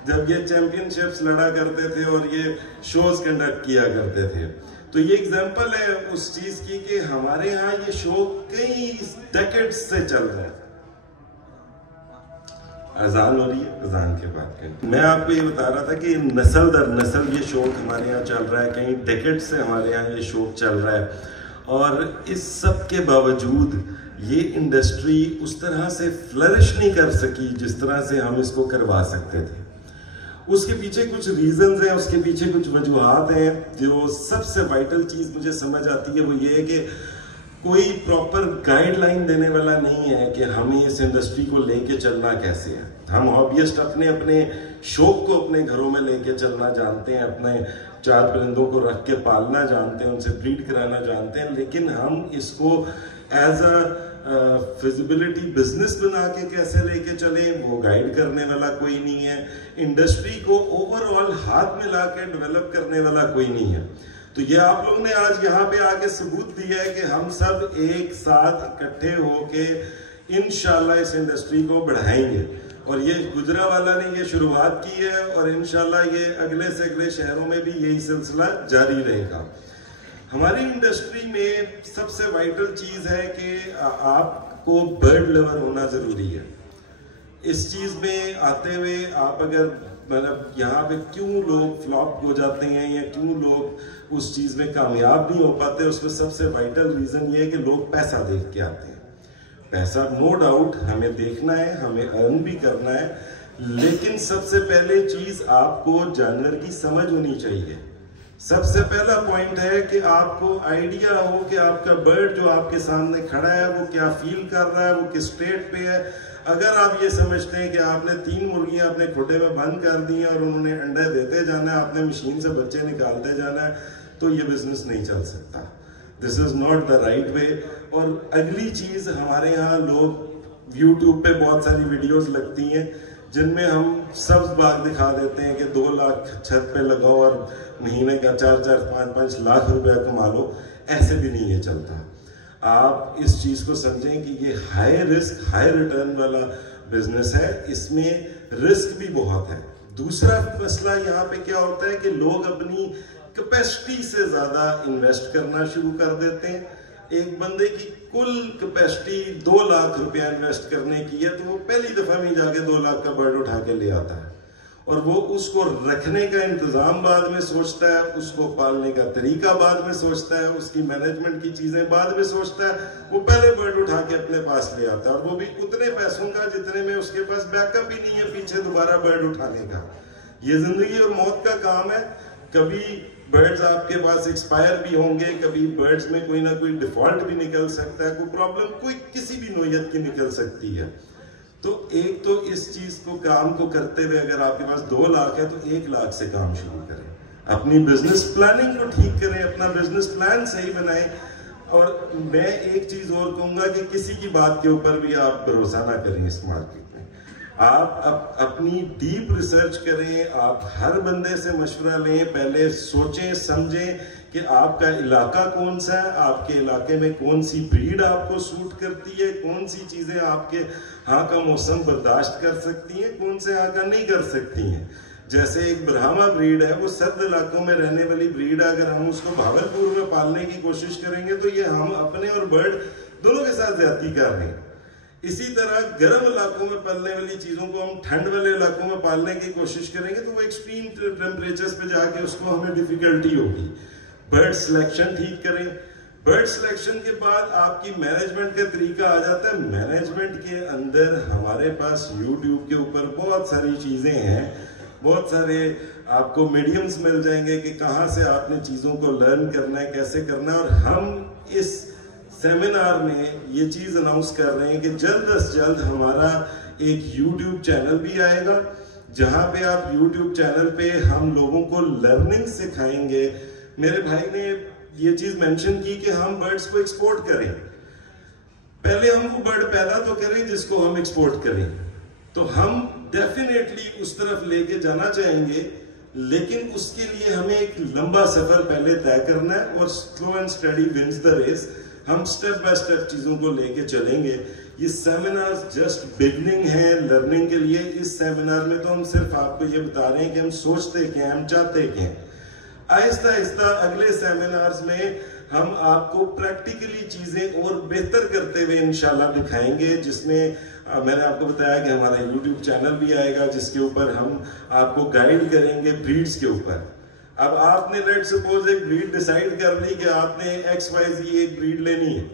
जब ये चैंपियनशिप्स लड़ा करते थे और ये शोज कंडक्ट किया करते थे। तो ये एग्जाम्पल है उस चीज़ की कि हमारे यहाँ ये शौक कई डेकेड्स से चल रहा है। अजान हो रही है, अजान के बाद करें। मैं आपको ये बता रहा था कि नस्ल दर नस्ल ये शौक हमारे यहाँ चल रहा है, कई डेकेड से हमारे यहाँ ये शौक चल रहा है। और इस सब के बावजूद ये इंडस्ट्री उस तरह से फ्लरिश नहीं कर सकी जिस तरह से हम इसको करवा सकते थे। उसके पीछे कुछ रीजंस हैं, उसके पीछे कुछ वजूहात हैं। जो सबसे वाइटल चीज़ मुझे समझ आती है वो ये है कि कोई प्रॉपर गाइडलाइन देने वाला नहीं है कि हमें इस इंडस्ट्री को लेके चलना कैसे है। हम हॉबियस्ट अपने अपने शौक को अपने घरों में लेके चलना जानते हैं, अपने 4 परिंदों को रख के पालना जानते हैं, उनसे ब्रीड कराना जानते हैं, लेकिन हम इसको एज अ फिजिबिलिटी बिजनेस बना के कैसे लेके चले वो गाइड करने वाला कोई नहीं है। इंडस्ट्री को ओवरऑल हाथ में ला के डेवलप करने वाला कोई नहीं है। तो ये आप लोगों ने आज यहाँ पे आके सबूत दिया है कि हम सब एक साथ इकट्ठे होके इंशाल्लाह इस इंडस्ट्री को बढ़ाएंगे। और ये गुजरांवाला ने ये शुरुआत की है और इंशाल्लाह ये अगले से अगले शहरों में भी यही सिलसिला जारी रहेगा। हमारी इंडस्ट्री में सबसे वाइटल चीज़ है कि आपको बर्ड लवर होना ज़रूरी है। इस चीज़ में आते हुए आप अगर मतलब यहाँ पे क्यों लोग फ्लॉप हो जाते हैं या क्यों लोग उस चीज़ में कामयाब नहीं हो पाते, उसमें सबसे वाइटल रीज़न ये है कि लोग पैसा देख के आते हैं। पैसा नो डाउट हमें देखना है, हमें अर्न भी करना है, लेकिन सबसे पहले चीज़ आपको जानवर की समझ होनी चाहिए। सबसे पहला पॉइंट है कि आपको आइडिया हो कि आपका बर्ड जो आपके सामने खड़ा है वो क्या फील कर रहा है, वो किस स्टेट पे है। अगर आप ये समझते हैं कि आपने 3 मुर्गियां अपने खुडे में बंद कर दी हैं और उन्होंने अंडे देते जाना है, आपने मशीन से बच्चे निकालते जाना है, तो ये बिजनेस नहीं चल सकता। This is not the right way. और अगली चीज, हमारे यहाँ लोग यूट्यूब पे बहुत सारी वीडियोस लगती हैं जिनमें हम सब्ज बाग दिखा देते हैं कि 2 लाख छत पे लगाओ और महीने का 4-4, 5-5 लाख रुपया कमा लो। ऐसे भी नहीं है चलता। आप इस चीज को समझें कि ये हाई रिस्क हाई रिटर्न वाला बिजनेस है, इसमें रिस्क भी बहुत है। दूसरा मसला यहाँ पे क्या होता है कि लोग अपनी कैपेसिटी से ज्यादा इन्वेस्ट करना शुरू कर देते हैं। एक बंदे की कुल कैपेसिटी 2 लाख रुपया इन्वेस्ट करने की है, तो वो पहली दफा में जाके 2 लाख का बर्ड उठा के ले आता है और वो उसको रखने का इंतजाम बाद में सोचता है, उसको पालने का तरीका बाद में सोचता है, उसकी मैनेजमेंट की चीजें बाद में सोचता है। वो पहले बर्ड उठा के अपने पास ले आता है और वो भी उतने पैसों का जितने में उसके पास बैकअप ही नहीं है पीछे दोबारा बर्ड उठाने का। ये जिंदगी और मौत का काम है। कभी बर्ड्स आपके पास एक्सपायर भी होंगे, कभी बर्ड्स में कोई ना कोई डिफॉल्ट भी निकल सकता है, कोई प्रॉब्लम कोई किसी भी नौयत की निकल सकती है। तो एक तो इस चीज को काम को करते हुए अगर आपके पास 2 लाख है तो 1 लाख से काम शुरू करें, अपनी बिजनेस प्लानिंग को ठीक करें, अपना बिजनेस प्लान सही बनाएं। और मैं एक चीज और कहूंगा कि किसी की बात के ऊपर भी आप भरोसा ना करें इस मार्केट में। आप अपनी डीप रिसर्च करें, आप हर बंदे से मशवरा लें, पहले सोचें समझें कि आपका इलाका कौन सा है, आपके इलाके में कौन सी ब्रीड आपको सूट करती है, कौन सी चीजें आपके यहाँ का मौसम बर्दाश्त कर सकती हैं, कौन से यहाँ का नहीं कर सकती हैं। जैसे एक ब्राह्मा ब्रीड है, वो सर्द इलाकों में रहने वाली ब्रीड है, अगर हम उसको भागलपुर में पालने की कोशिश करेंगे तो ये हम अपने और बर्ड दोनों के साथ ज्यादती कर रहे हैं। इसी तरह गर्म इलाकों में पलने वाली चीजों को हम ठंड वाले इलाकों में पालने की कोशिश करेंगे तो वो एक्सट्रीम टेम्परेचर्स पे जाके उसको हमें डिफिकल्टी होगी। बर्ड सिलेक्शन ठीक करें। बर्ड सिलेक्शन के बाद आपकी मैनेजमेंट का तरीका आ जाता है। मैनेजमेंट के अंदर हमारे पास यूट्यूब के ऊपर बहुत सारी चीजें हैं, बहुत सारे आपको मीडियम्स मिल जाएंगे कि कहाँ से आपने चीजों को लर्न करना है, कैसे करना है। और हम इस सेमिनार में ये चीज अनाउंस कर रहे हैं कि जल्द से जल्द हमारा एक YouTube चैनल भी आएगा, जहां पे आप YouTube चैनल पे हम लोगों को लर्निंग सिखाएंगे। मेरे भाई ने ये चीज मेंशन की कि हम बर्ड्स को एक्सपोर्ट करें। पहले हम वो बर्ड पैदा तो करें जिसको हम एक्सपोर्ट करें, तो हम डेफिनेटली उस तरफ लेके जाना चाहेंगे, लेकिन उसके लिए हमें एक लंबा सफर पहले तय करना है और slow and study wins the race. हम स्टेप बाय स्टेप चीजों को लेके चलेंगे। ये सेमिनार जस्ट बिगनिंग है लर्निंग के लिए। इस सेमिनार में तो हम सिर्फ आपको ये बता रहे हैं कि हम सोचते क्या, हम चाहते क्या। आहिस्ता आहिस्ता अगले सेमिनार्स में हम आपको प्रैक्टिकली चीजें और बेहतर करते हुए इंशाल्लाह दिखाएंगे, जिसमें मैंने आपको बताया कि हमारा YouTube चैनल भी आएगा जिसके ऊपर हम आपको गाइड करेंगे ब्रीड्स के ऊपर। अब आपने लेट सपोज एक ब्रीड डिसाइड कर ली कि आपने XYZ एक ब्रीड लेनी है,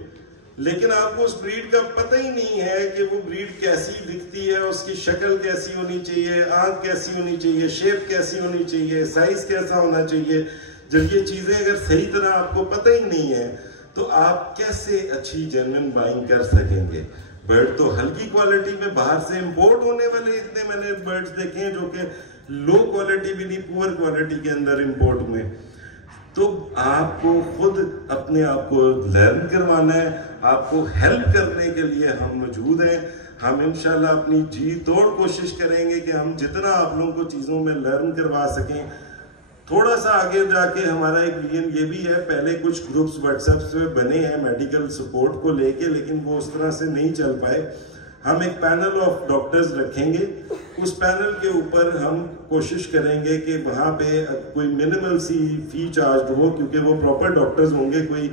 लेकिन आपको उस ब्रीड का पता ही नहीं है कि वो ब्रीड कैसी दिखती है, उसकी शक्ल कैसी होनी चाहिए, आंख कैसी होनी चाहिए, शेप कैसी होनी चाहिए, साइज कैसा होना चाहिए। जब ये चीजें अगर सही तरह आपको पता ही नहीं है तो आप कैसे अच्छी जेन्युइन बाइंग कर सकेंगे। बर्ड तो हल्की क्वालिटी में बाहर से इंपोर्ट होने वाले इतने मैंने बर्ड्स देखे हैं जो कि लो क्वालिटी भी नहीं, पुअर क्वालिटी के अंदर इंपोर्ट में। तो आपको खुद अपने आप को लर्न करवाना है, आपको हेल्प करने के लिए हम मौजूद हैं। हम इंशाल्लाह अपनी जी तोड़ कोशिश करेंगे कि हम जितना आप लोगों को चीज़ों में लर्न करवा सकें। थोड़ा सा आगे जाके हमारा एक विजन ये भी है, पहले कुछ ग्रुप्स व्हाट्सएप पे बने हैं मेडिकल सपोर्ट को लेके, लेकिन वो उस तरह से नहीं चल पाए। हम एक पैनल ऑफ डॉक्टर्स रखेंगे, उस पैनल के ऊपर हम कोशिश करेंगे कि वहाँ पे कोई मिनिमल सी फी चार्ज हो, क्योंकि वो प्रॉपर डॉक्टर्स होंगे। कोई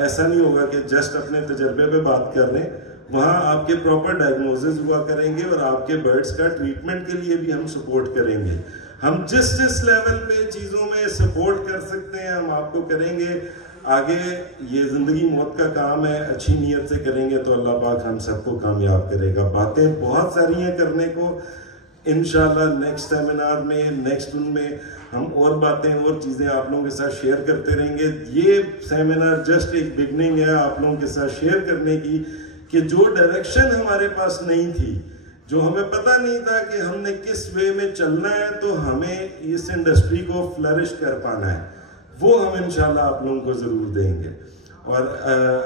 ऐसा नहीं होगा कि जस्ट अपने तजर्बे पे बात कर रहे हैं। वहाँ आपके प्रॉपर डायग्नोसिस हुआ करेंगे और आपके बर्ड्स का ट्रीटमेंट के लिए भी हम सपोर्ट करेंगे। हम जिस लेवल पे चीज़ों में सपोर्ट कर सकते हैं हम आपको करेंगे। आगे ये जिंदगी मौत का काम है, अच्छी नीयत से करेंगे तो अल्लाह पाक हम सबको कामयाब करेगा। बातें बहुत सारी हैं करने को, इंशाल्लाह नेक्स्ट सेमिनार में, नेक्स्ट उनमें हम और बातें और चीज़ें आप लोगों के साथ शेयर करते रहेंगे। ये सेमिनार जस्ट एक बिगनिंग है आप लोगों के साथ शेयर करने की, कि जो डायरेक्शन हमारे पास नहीं थी, जो हमें पता नहीं था कि हमने किस वे में चलना है तो हमें इस इंडस्ट्री को फ्लरिश कर पाना है, वो हम इंशाल्लाह आप लोगों को ज़रूर देंगे। और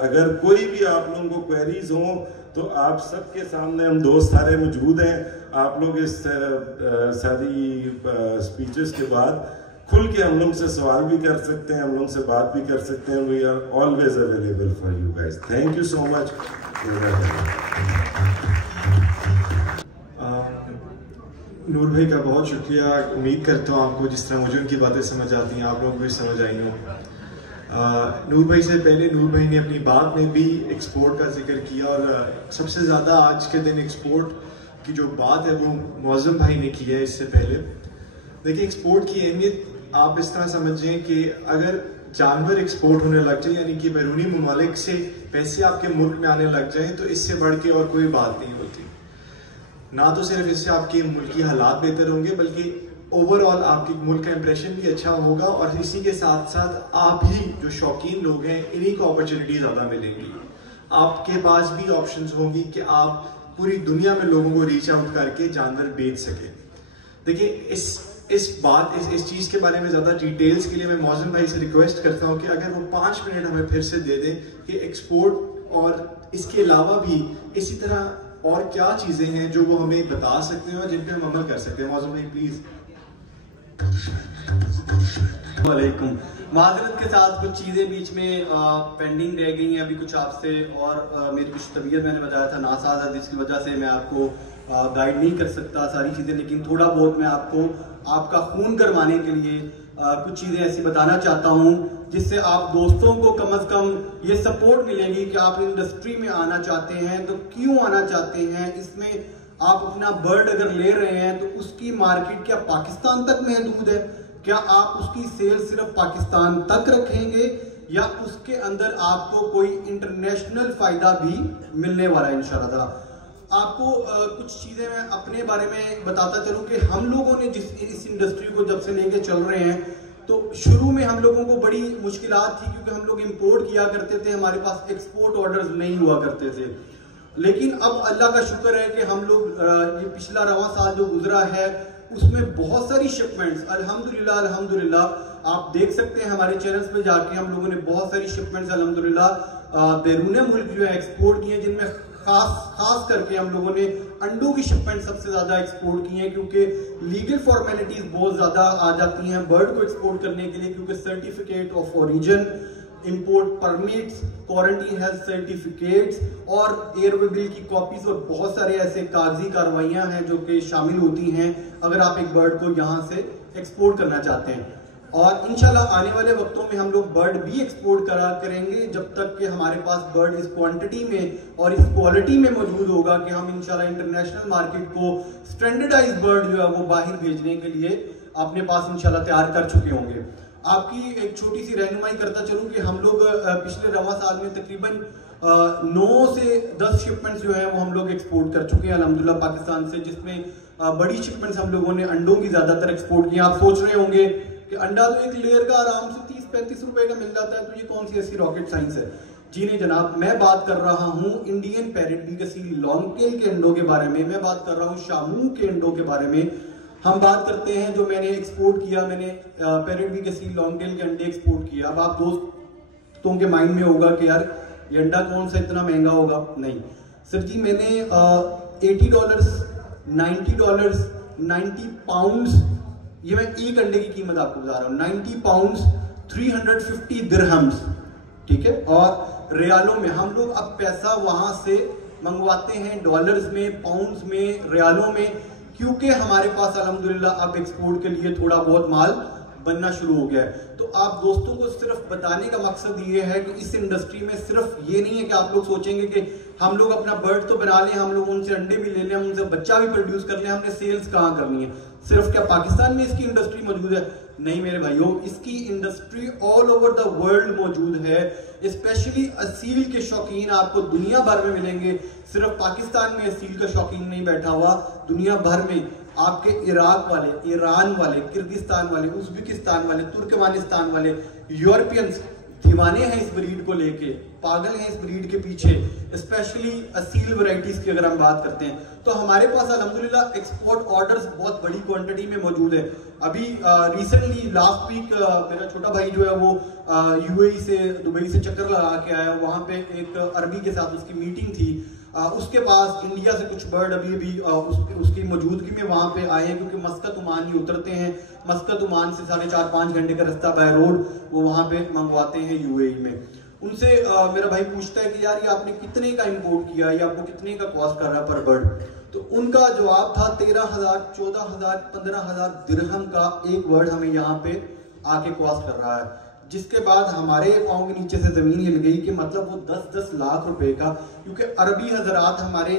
अगर कोई भी आप लोगों को क्वेरीज हों तो आप सबके सामने हम दोस्त सारे मौजूद हैं। आप लोग इस सारी स्पीचेस के बाद खुल के हम लोग से सवाल भी कर सकते हैं, हम लोग से बात भी कर सकते हैं। We are always available for you guys. Thank you so much. Noor भाई का बहुत शुक्रिया। उम्मीद करता हूँ आपको जिस तरह मुझे उनकी बातें समझ आती हैं आप लोगों को भी समझ आई हों। नूर भाई से पहले नूर भाई ने अपनी बात में भी एक्सपोर्ट का जिक्र किया, और सबसे ज़्यादा आज के दिन एक्सपोर्ट की जो बात है वो मौज़म भाई ने की है। इससे पहले देखिए, एक्सपोर्ट की अहमियत आप इस तरह समझें कि अगर जानवर एक्सपोर्ट होने लग जाए, यानी कि बैरूनी ममालिक से पैसे आपके मुल्क में आने लग जाए, तो इससे बढ़ के और कोई बात नहीं होती। ना तो सिर्फ इससे आपके मुल्क की हालात बेहतर होंगे, बल्कि ओवरऑल आपके मुल्क का इंप्रेशन भी अच्छा होगा, और इसी के साथ साथ आप ही जो शौकीन लोग हैं इन्हीं को अपॉर्चुनिटी ज़्यादा मिलेंगी। आपके पास भी ऑप्शंस होंगी कि आप पूरी दुनिया में लोगों को रीच आउट करके जानवर बेच सके। देखिए, इस चीज़ के बारे में ज़्यादा डिटेल्स के लिए मैं मौज़म भाई से रिक्वेस्ट करता हूँ कि अगर वो 5 मिनट हमें फिर से दे दें कि एक्सपोर्ट और इसके अलावा भी इसी तरह और क्या चीज़ें हैं जो वो हमें बता सकते हैं और जिन पे हम अमल कर सकते हैं। मौज़म भाई प्लीज़। वालेकुम। माजरत के साथ कुछ चीज़ें बीच में पेंडिंग रह गई हैं अभी कुछ आपसे, और मेरी कुछ तबीयत मैंने बताया था नासाज है, जिसकी वजह से मैं आपको गाइड नहीं कर सकता सारी चीज़ें, लेकिन थोड़ा बहुत मैं आपको आपका खून करवाने के लिए कुछ चीज़ें ऐसी बताना चाहता हूँ जिससे आप दोस्तों को कम से कम ये सपोर्ट मिलेगी कि आप इंडस्ट्री में आना चाहते हैं तो क्यों आना चाहते हैं। इसमें आप अपना बर्ड अगर ले रहे हैं तो उसकी मार्केट क्या पाकिस्तान तक महदूद है? क्या आप उसकी सेल सिर्फ पाकिस्तान तक रखेंगे या उसके अंदर आपको कोई इंटरनेशनल फायदा भी मिलने वाला है इंशाल्लाह। आपको कुछ चीज़ें मैं अपने बारे में बताता चलूँ कि हम लोगों ने इस इंडस्ट्री को जब से लेके चल रहे हैं तो शुरू में हम लोगों को बड़ी मुश्किलात थी, क्योंकि हम लोग इंपोर्ट किया करते थे, हमारे पास एक्सपोर्ट ऑर्डर्स नहीं हुआ करते थे। लेकिन अब अल्लाह का शुक्र है कि हम लोग ये पिछला रवा साल जो गुजरा है उसमें बहुत सारी शिपमेंट्स अल्हम्दुलिल्लाह आप देख सकते हैं हमारे चैनल्स पे जाके, हम लोगों ने बहुत सारी शिपमेंट्स अल्हम्दुलिल्लाह बैरून मुल्क जो है एक्सपोर्ट की हैं, जिनमें खास करके हम लोगों ने अंडों की शिपमेंट सबसे ज्यादा एक्सपोर्ट की हैं, क्योंकि लीगल फॉर्मेलिटीज बहुत ज्यादा आ जाती हैं बर्ड को एक्सपोर्ट करने के लिए, क्योंकि certificate of origin, import permits, quarantine health certificates और एयरवे बिल की कॉपीज और बहुत सारे ऐसे कागजी कार्रवाइयां हैं जो कि शामिल होती हैं अगर आप एक बर्ड को यहाँ से एक्सपोर्ट करना चाहते हैं। और इंशाल्लाह आने वाले वक्तों में हम लोग बर्ड भी एक्सपोर्ट करेंगे जब तक कि हमारे पास बर्ड इस क्वांटिटी में और इस क्वालिटी में मौजूद होगा कि हम इंशाल्लाह इंटरनेशनल मार्केट को स्टैंडर्डाइज बर्ड जो है वो बाहर भेजने के लिए अपने पास इंशाल्लाह तैयार कर चुके होंगे। आपकी एक छोटी सी रहनुमाई करता चलूँ कि हम लोग पिछले रवा साल में तकरीबन 9 से 10 शिपमेंट्स जो है वो हम लोग एक्सपोर्ट कर चुके हैं अल्हम्दुलिल्लाह पाकिस्तान से, जिसमें बड़ी शिपमेंट्स हम लोगों ने अंडों की ज्यादातर एक्सपोर्ट की। आप सोच रहे होंगे कि अंडा तो एक लेयर का आराम से 30-35 रुपए का मिल जाता है, तो ये कौन सी ऐसी रॉकेट साइंस है? जी नहीं जनाब, मैं बात कर रहा हूँ इंडियन पैरेट बी कसील लॉन्ग टेल के अंडों के बारे में, मैं बात कर रहा हूँ शामू के अंडों के बारे में। हम बात करते हैं जो मैंने एक्सपोर्ट किया, मैंने पैरेट बी कसील लॉन्ग टेल के अंडे एक्सपोर्ट किया। अब आप दोस्तों के माइंड में होगा कि यार ये अंडा कौन सा इतना महंगा होगा? नहीं सर जी, मैंने $80, $90, 90 पाउंड्स, ये मैं एक अंडे की कीमत आपको बता रहा हूँ, 90 पाउंड्स 350 दिरहम्स, ठीक है। और रियालों में हम लोग अब पैसा वहां से मंगवाते हैं डॉलर्स में, पाउंड्स में, रियालों में, क्योंकि हमारे पास अल्हम्दुलिल्लाह अब एक्सपोर्ट के लिए थोड़ा बहुत माल बनना शुरू हो गया है। तो आप दोस्तों को सिर्फ बताने का मकसद ये है कि इस इंडस्ट्री में सिर्फ ये नहीं है कि आप लोग सोचेंगे कि हम लोग अपना बर्ड तो बना लें, हम लोग उनसे अंडे भी ले लें, हम उनसे बच्चा भी प्रोड्यूस कर लें, हमने सेल्स कहाँ करनी है? सिर्फ क्या पाकिस्तान में इसकी इंडस्ट्री मौजूद है? नहीं मेरे भाइयों, इसकी industry all over the world मौजूद है। स्पेशली असील के शौकीन आपको दुनिया भर में मिलेंगे, सिर्फ पाकिस्तान में असील का शौकीन नहीं बैठा हुआ, दुनिया भर में आपके इराक वाले, ईरान वाले, किर्गिस्तान वाले, उज्बेकिस्तान वाले, तुर्कमानिस्तान वाले, यूरोपियंस दीवाने हैं इस ब्रीड को लेके, पागल हैं इस ब्रीड के पीछे, स्पेशली असील वैरायटीज की अगर हम बात करते हैं तो हमारे पास अल्हम्दुलिल्लाह एक्सपोर्ट ऑर्डर्स बहुत बड़ी क्वांटिटी में मौजूद है। अभी रिसेंटली लास्ट वीक मेरा छोटा भाई जो है वो यूएई से, दुबई से चक्कर लगा के आया, वहाँ पे एक अरबी के साथ उसकी मीटिंग थी। उसके पास इंडिया से कुछ बर्ड अभी उसकी मौजूदगी में वहाँ पे आए हैं, क्योंकि मस्कत ओमान ही उतरते हैं। मस्कत ओमान से 4.5-5 घंटे का रास्ता बाय रोड वो वहाँ पे मंगवाते हैं यूएई में। उनसे मेरा भाई पूछता है कि यार ये आपने कितने का इंपोर्ट किया, ये आपको कितने का कॉस्ट कर रहा है पर बर्ड? तो उनका जवाब था 13,000, 14,000, 15,000 दिरहम का एक बर्ड हमें यहाँ पे आके कॉस्ट कर रहा है। जिसके बाद हमारे पाँव के नीचे से जमीन हिल गई कि मतलब वो 10-10 लाख रुपए का, क्योंकि अरबी हजरात हमारे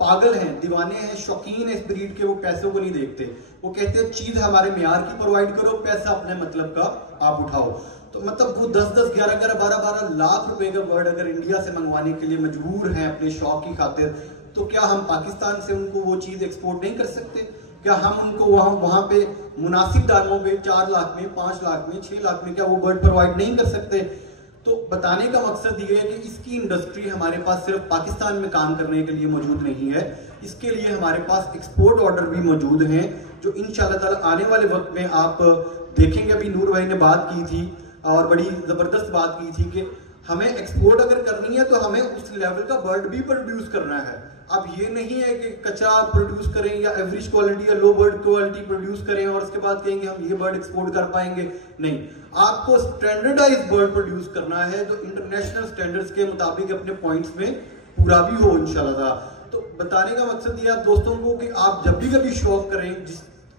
पागल हैं, दीवाने हैं, शौकीन है इस ब्रीड के, वो पैसों को नहीं देखते। वो कहते हैं चीज हमारे म्यार की प्रोवाइड करो, पैसा अपने मतलब का आप उठाओ। तो मतलब वो 10-10, 11-11, 12-12 लाख रुपए का बर्ड अगर इंडिया से मंगवाने के लिए मजबूर हैं अपने शौक की खातिर, तो क्या हम पाकिस्तान से उनको वो चीज एक्सपोर्ट नहीं कर सकते? क्या हम उनको वहां पे मुनासिब दामों पे 4 लाख में, 5 लाख में, 6 लाख में क्या वो बर्ड प्रोवाइड नहीं कर सकते? तो बताने का मकसद ये है कि इसकी इंडस्ट्री हमारे पास सिर्फ पाकिस्तान में काम करने के लिए मौजूद नहीं है, इसके लिए हमारे पास एक्सपोर्ट ऑर्डर भी मौजूद हैं, जो इंशाल्लाह ताला आने वाले वक्त में आप देखेंगे। अभी नूर भाई ने बात की थी और बड़ी जबरदस्त बात की थी कि हमें एक्सपोर्ट अगर करनी है तो हमें उस लेवल का बर्ड भी प्रोड्यूस करना है। अब ये नहीं है कि कच्चा प्रोड्यूस करें या एवरेज क्वालिटी या लो बर्ड क्वालिटी प्रोड्यूस करें और उसके बाद कहेंगे हम ये बर्ड एक्सपोर्ट कर पाएंगे। नहीं, आपको स्टैंडर्डाइज बर्ड प्रोड्यूस करना है जो इंटरनेशनल स्टैंडर्ड्स के मुताबिक अपने पॉइंट्स में पूरा भी हो इंशाल्लाह। तो बताने का मकसद ये है दोस्तों को कि आप जब भी कभी शौक करें,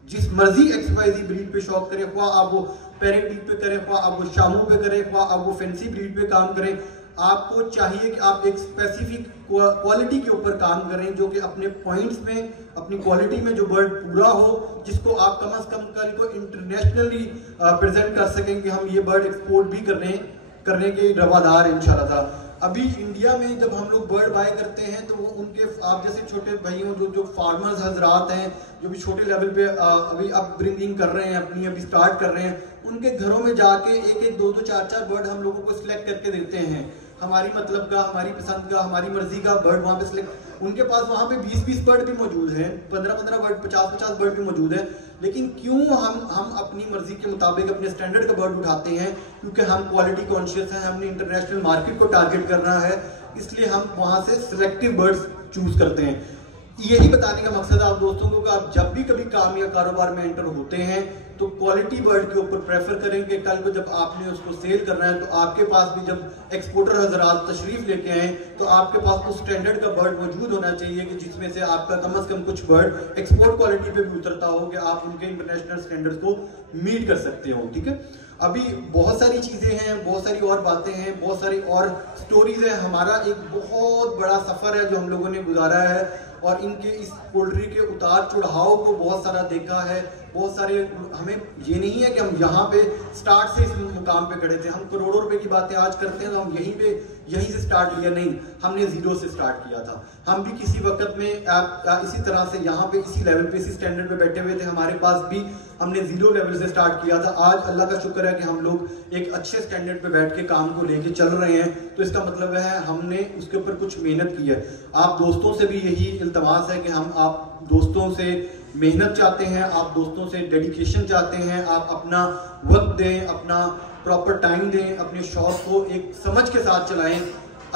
जिस मर्जी XYZ ब्रीड पे शौक करें, ख्वाह आप वो पैरेट ब्रीड पे करें, ख्वाह आप वो शामू पे करें, ख्वाह आप वो फैंसी ब्रीड पे काम करें, आपको चाहिए कि आप एक स्पेसिफिक क्वालिटी के ऊपर काम करें जो कि अपने पॉइंट्स में, अपनी क्वालिटी में जो बर्ड पूरा हो, जिसको आप कम से कम कल को इंटरनेशनली प्रेजेंट कर सकें कि हम ये बर्ड एक्सपोर्ट भी करने के रवादार हैं इंशाल्लाह। अभी इंडिया में जब हम लोग बर्ड बाय करते हैं तो वो उनके आप जैसे छोटे भाइयों जो फार्मर्स हजरात हैं, जो भी छोटे लेवल पे अभी अपब्रिंगिंग कर रहे हैं, अपनी अभी स्टार्ट कर रहे हैं, उनके घरों में जाके 1-1, 2-2, 4-4 बर्ड हम लोगों को सिलेक्ट करके देते हैं, हमारी मतलब का, हमारी पसंद का, हमारी मर्जी का बर्ड वहाँ पे सिलेक्ट। उनके पास वहाँ पे 20-20 बर्ड भी मौजूद हैं, 15-15 बर्ड, 50-50 बर्ड भी मौजूद है। लेकिन क्यों हम अपनी मर्जी के मुताबिक अपने स्टैंडर्ड का बर्ड उठाते हैं? क्योंकि हम क्वालिटी कॉन्शियस हैं, हमने इंटरनेशनल मार्केट को टारगेट करना है, इसलिए हम वहाँ से सिलेक्टिव बर्ड्स चूज करते हैं। यही बताने का मकसद है आप दोस्तों को कि आप जब भी कभी काम या कारोबार में एंटर होते हैं तो क्वालिटी बर्ड के ऊपर प्रेफर करें कि कल को जब आपने उसको सेल करना है तो आपके पास भी जब एक्सपोर्टर हजरात तशरीफ लेके आए तो आपके पास उस स्टैंडर्ड का बर्ड मौजूद होना चाहिए कि जिसमें से आपका कम से कम कुछ बर्ड एक्सपोर्ट क्वालिटी पे भी उतरता हो कि आप उनके इंटरनेशनल स्टैंडर्ड्स को मीट कर सकते हो। ठीक है, अभी बहुत सारी चीजें हैं, बहुत सारी और बातें हैं, बहुत सारी और स्टोरीज है। हमारा एक बहुत बड़ा सफर है जो हम लोगों ने गुजारा है और इनके इस पोल्ट्री के उतार चढ़ाव को बहुत सारा देखा है। बहुत सारे, हमें ये नहीं है कि हम यहाँ पे स्टार्ट से इस मुकाम पे खड़े थे, हम करोड़ों रुपए की बातें आज करते हैं तो हम यहीं से स्टार्ट किया, नहीं, हमने जीरो से स्टार्ट किया था। हम भी किसी वक्त में इसी तरह से यहाँ पे इसी लेवल पे, इसी स्टैंडर्ड पे बैठे हुए थे, हमारे पास भी हमने जीरो लेवल से स्टार्ट किया था। आज अल्लाह का शुक्र है कि हम लोग एक अच्छे स्टैंडर्ड पे बैठ के काम को लेके चल रहे हैं, तो इसका मतलब है हमने उसके ऊपर कुछ मेहनत की है। आप दोस्तों से भी यही इल्तमास है कि हम आप दोस्तों से मेहनत चाहते हैं, आप दोस्तों से डेडिकेशन चाहते हैं, आप अपना वक्त दें, अपना प्रॉपर टाइम दें, अपने शौक को एक समझ के साथ चलाएं।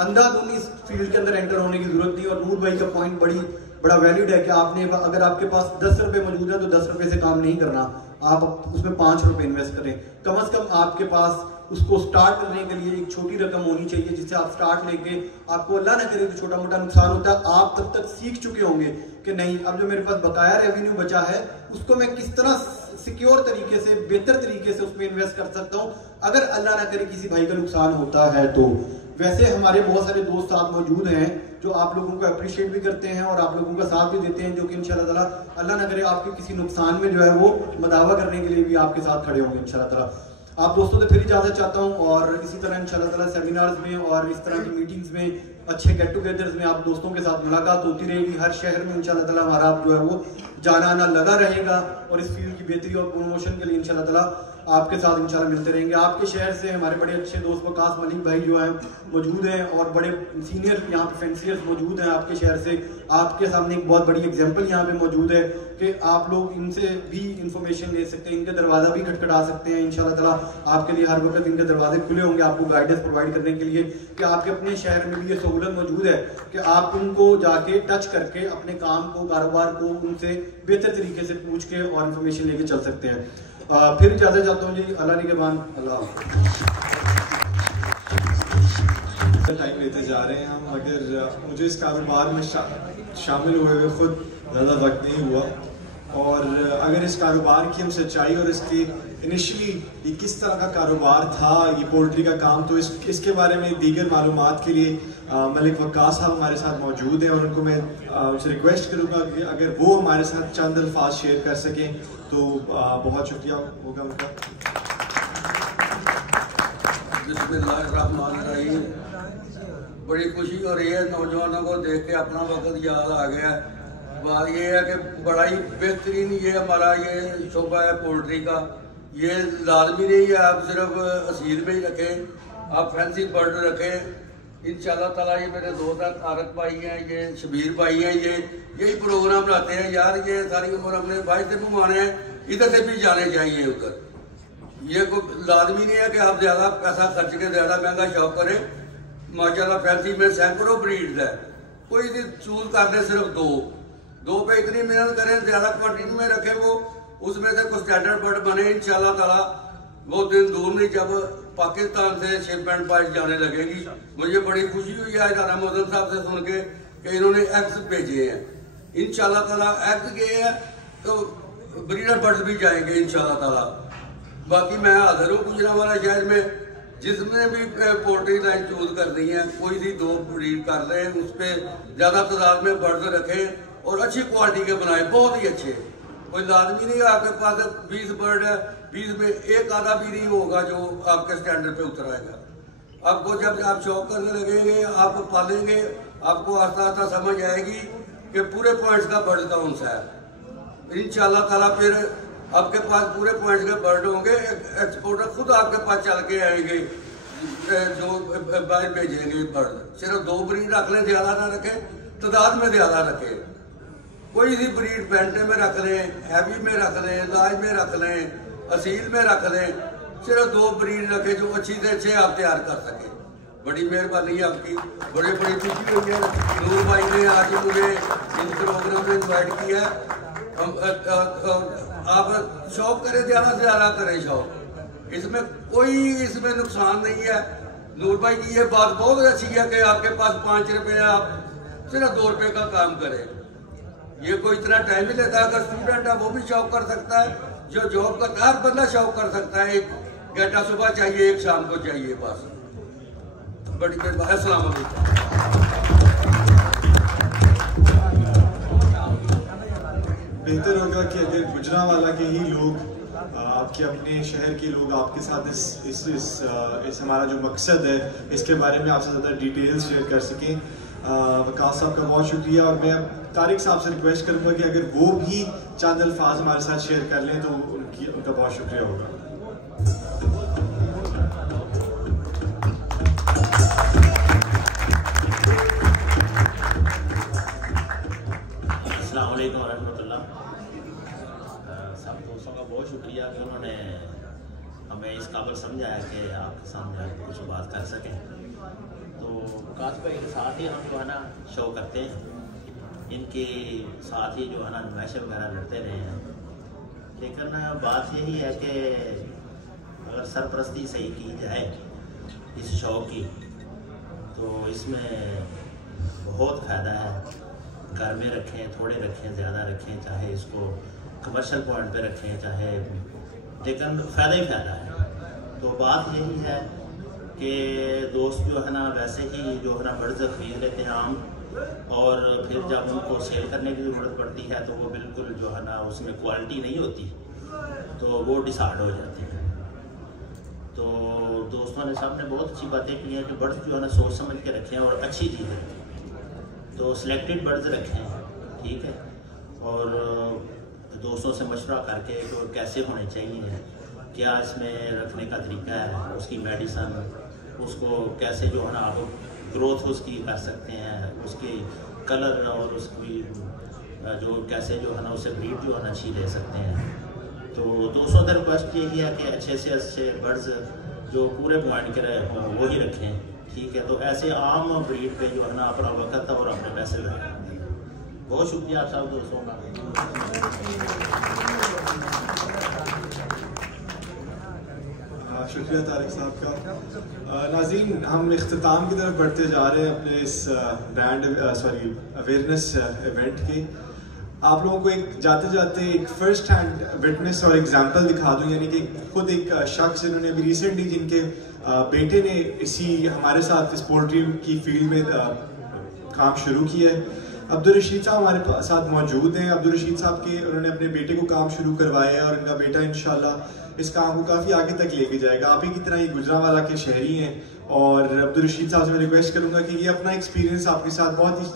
अंधाधुंध इस फील्ड के अंदर एंटर होने की जरूरत नहीं। और नूर भाई का पॉइंट बड़ा वैलिड है कि आपने अगर आपके पास 10 रुपए मौजूद है तो 10 रुपए से काम नहीं करना, आप उसमें 5 रुपए इन्वेस्ट करें। कम से कम आपके पास उसको स्टार्ट करने के लिए एक छोटी रकम होनी चाहिए जिससे आप स्टार्ट लेके, आपको अल्लाह ना करे तो छोटा मोटा नुकसान होता है, आप तब तक सीख चुके होंगे कि नहीं, अब जो मेरे पास बकाया रेवेन्यू बचा है उसको मैं किस तरह सिक्योर तरीके से, बेहतर तरीके से उसमें इन्वेस्ट कर सकता हूँ अगर अल्लाह ना करे किसी भाई का नुकसान होता है तो। वैसे हमारे बहुत सारे दोस्त साथ मौजूद हैं जो आप लोगों को अप्रिशिएट भी करते हैं और आप लोगों का साथ भी देते हैं, जो कि इंशाल्लाह ताला अल्लाह ना करे आपके किसी नुकसान में जो है वो मदावा करने के लिए भी आपके साथ खड़े होंगे इंशाल्लाह ताला। आप दोस्तों से फिर इजाजत चाहता हूँ और इसी तरह इंशाल्लाह ताला सेमिनार्स में और इस तरह की मीटिंग्स में, अच्छे गेट टुगेदर्स में आप दोस्तों के साथ मुलाकात होती रहेगी। हर शहर में इंशाल्लाह ताला हमारा जो है वो जाना आना लगा रहेगा और इस फील्ड की बेहतरी और प्रमोशन के लिए इंशाल्लाह ताला आपके साथ इंशाल्लाह मिलते रहेंगे। आपके शहर से हमारे बड़े अच्छे दोस्त वकास मलिक भाई जो हैं मौजूद हैं और बड़े सीनियर यहाँ पे फेंसियर्स मौजूद हैं आपके शहर से। आपके सामने एक बहुत बड़ी एग्जांपल यहाँ पे मौजूद है कि आप लोग इनसे भी इंफॉर्मेशन ले सकते हैं, इनका दरवाज़ा भी खटखटा सकते हैं। इंशाल्लाह ताला आपके लिए हर वक्त इनके दरवाजे खुले होंगे आपको गाइडेंस प्रोवाइड करने के लिए कि आपके अपने शहर में भी ये सहूलत मौजूद है कि आप उनको जाके टच करके अपने काम को, कारोबार को उनसे बेहतर तरीके से पूछ के और इन्फॉर्मेशन लेके चल सकते हैं। फिर इजाज़त चाहता हूँ जी, अल्लाह निगहबान, अल्लाह। टाइम लेते जा रहे हैं हम, मगर मुझे इस कारोबार में शामिल हुए खुद ज़्यादा वक्त नहीं हुआ, और अगर इस कारोबार की हम सच्चाई और इसकी इनिशियली ये किस तरह का कारोबार था ये पोल्ट्री का काम, तो इसके बारे में दीगर मालूमात के लिए मलिक वकास साहब हमारे साथ मौजूद हैं और उनको मैं उनसे रिक्वेस्ट करूँगा कि अगर वो हमारे साथ चंद अल्फाज शेयर कर सकें तो बहुत शुक्रिया होगा उनका। बिस्मिल्लाहिर्रहमानिर्रहीम। बड़ी खुशी हो रही है नौजवानों को देख के, अपना वक्त याद आ गया। बात ये है कि बड़ा ही बेहतरीन ये हमारा ये शोबा है पोल्ट्री का। ये लाजमी नहीं है आप सिर्फ असील में ही रखें, आप फैंसी बर्ड रखें। इंशाल्लाह ताला ये मेरे दोस्त हैं तारक भाई हैं, ये शबीर भाई हैं, ये यही प्रोग्राम लाते हैं यार। ये सारी उम्र हमने भाई से घुमाने हैं, इधर से भी जाने चाहिए उधर। ये कोई लाजमी नहीं है कि आप ज़्यादा पैसा खर्च के ज़्यादा महंगा शौक करें। माशाल्लाह फैंसी में सैकड़ों ब्रीड्स है, कोई भी चूज कर दे सिर्फ दो पे इतनी मेहनत करें, ज़्यादा क्वांटिटी में रखें, वो उसमें से कुछ स्टैंडर्ड बर्ड बने। इंशाल्लाह ताला वो दिन दूर नहीं जब पाकिस्तान से शिपमेंट बाइट जाने लगेगी। मुझे बड़ी खुशी हुई है इदारा मोहम्मद साहब से सुन के कि इन्होंने एग्स भेजे हैं। इंशाल्लाह ताला एग्स गए हैं तो ब्रीडर बर्ड्स भी जाएंगे इंशाल्लाह ताला। बाकी मैं हाजिर हूँ गुजरांवाला शहर में, जिसमें भी पोल्ट्री लाइन चूज कर रही है, कोई भी 2 ब्रीड कर रहे हैं, उस पर ज़्यादा तादाद में बर्ड्स रखें और अच्छी क्वालिटी के बनाए, बहुत ही अच्छे। कोई लाजमी नहीं है आपके पास 20 बर्ड है, 20 में एक आधा भी नहीं होगा जो आपके स्टैंडर्ड पे उतर आएगा। आपको जब आप शौक करने लगेंगे, आप पालेंगे, आपको आस्ता आस्ता समझ आएगी कि पूरे पॉइंट्स का बर्ड कौन सा है। इंशाल्लाह ताला फिर आपके पास पूरे पॉइंट्स के बर्ड होंगे। एक्सपोर्टर खुद आपके पास चल के आएंगे जो बाहर भेजेंगे बर्ड। सिर्फ 2 ब्रीड रख लें, ज़्यादा ना रखें, तादाद में ज़्यादा रखें। कोई सी ब्रीड पेंटे में रख लें, हैवी में रख लें, लाज में रख लें, असील में रख लें। सिर्फ 2 ब्रीड रखें जो अच्छी से अच्छे आप तैयार कर सकें। बड़ी मेहरबानी आपकी, बड़ी बड़ी खुशी हुई है। नूर भाई ने आज मुझे इन प्रोग्राम में इन्वाइट किया। आप शौक करें, ज़्यादा से ज़्यादा करें शौक, इसमें कोई नुकसान नहीं है। नूर भाई की ये बात बहुत अच्छी है कि आपके पास 5 रुपये, आप सिर्फ 2 रुपये का काम करें। ये कोई इतना टाइम नहीं लेता। अगर स्टूडेंट है वो भी शौक कर सकता है, जो जॉब करता है हर बंदा शौक कर सकता है। 1 घंटा सुबह चाहिए, 1 शाम को चाहिए, बस। बड़ी मेहरबानी। अस्सलाम वालेकुम। बेहतर होगा कि अगर गुजरांवाला के ही लोग, आपके अपने शहर के लोग आपके साथ इस हमारा जो मकसद है इसके बारे में आपसे ज़्यादा डिटेल्स शेयर कर सकें। वकास साहब का बहुत शुक्रिया, और मैं तारिक साहब से रिक्वेस्ट करूँगा कि अगर वो भी चंद अल्फाज हमारे साथ शेयर कर लें तो उनका बहुत शुक्रिया होगा। अस्सलाम वालेकुम रहमतुल्लाह। सब दोस्तों का बहुत शुक्रिया कि उन्होंने हमें इस काबिल समझा है कि आपके सामने कुछ बात कर सकें। तो वकास भाई के साथ ही हम जो है ना शो करते हैं, इनके साथ ही जो है ना नुमाइशें वगैरह लड़ते रहे हैं। लेकिन बात यही है कि अगर सरपरस्ती सही की जाए इस शौक़ की तो इसमें बहुत फ़ायदा है। घर में रखें, थोड़े रखें, ज़्यादा रखें, चाहे इसको कमर्शियल पॉइंट पे रखें, चाहे, लेकिन फ़ायदा ही फ़ायदा है। तो बात यही है कि दोस्त जो है ना वैसे ही जो है ना बर्ड्स खरीद लेते हैं आम, और फिर जब उनको सेल करने की ज़रूरत पड़ती है तो वो बिल्कुल जो है ना उसमें क्वालिटी नहीं होती, तो वो डिसार्ड हो जाती है। तो दोस्तों ने सबने बहुत अच्छी बातें की हैं कि बर्ड्स जो है ना सोच समझ के रखें और अच्छी चीज़ें, तो सिलेक्टेड बर्ड्स रखें, ठीक है। और दोस्तों से मशवरा करके तो कैसे होने चाहिए, क्या इसमें रखने का तरीका है, उसकी मेडिसन, उसको कैसे जो है ना आप ग्रोथ उसकी कर सकते हैं, उसकी कलर और उसकी जो कैसे जो है ना उसे ब्रीड जो है ना अच्छी ले सकते हैं। तो दोस्तों से रिक्वेस्ट यही है कि अच्छे से अच्छे बर्ड्स जो पूरे पॉइंट के रहे हों वो ही रखें, ठीक है। तो ऐसे आम ब्रीड पे जो है ना अपना वक्त और अपने पैसे लगाएं। बहुत शुक्रिया आप सब दोस्तों का। शुक्रिया तारिक साहब का। नाज़रीन, हम इख्तिताम की तरफ बढ़ते जा रहे हैं अपने इस ब्रांड अवेयरनेस इवेंट के। आप लोगों को एक जाते जाते एक फर्स्ट हैंड विटनेस और एग्जांपल दिखा दूं, यानी कि खुद एक शख्स जिन्होंने अभी रिसेंटली जिनके बेटे ने इसी हमारे साथ इस पोल्ट्री की फील्ड में काम शुरू किया है। अब्दुल रशीद साहब हमारे साथ मौजूद हैं। अब्दुल रशीद साहब के उन्होंने अपने बेटे को काम शुरू करवाया है और उनका बेटा इंशाल्लाह इस काम को काफ़ी आगे तक लेके जाएगा। आप ही की तरह ही गुजरांवाला के शहरी हैं और अब्दुल रशीद साहब से मैं रिक्वेस्ट करूंगा कि ये अपना एक्सपीरियंस आपके साथ बहुत ही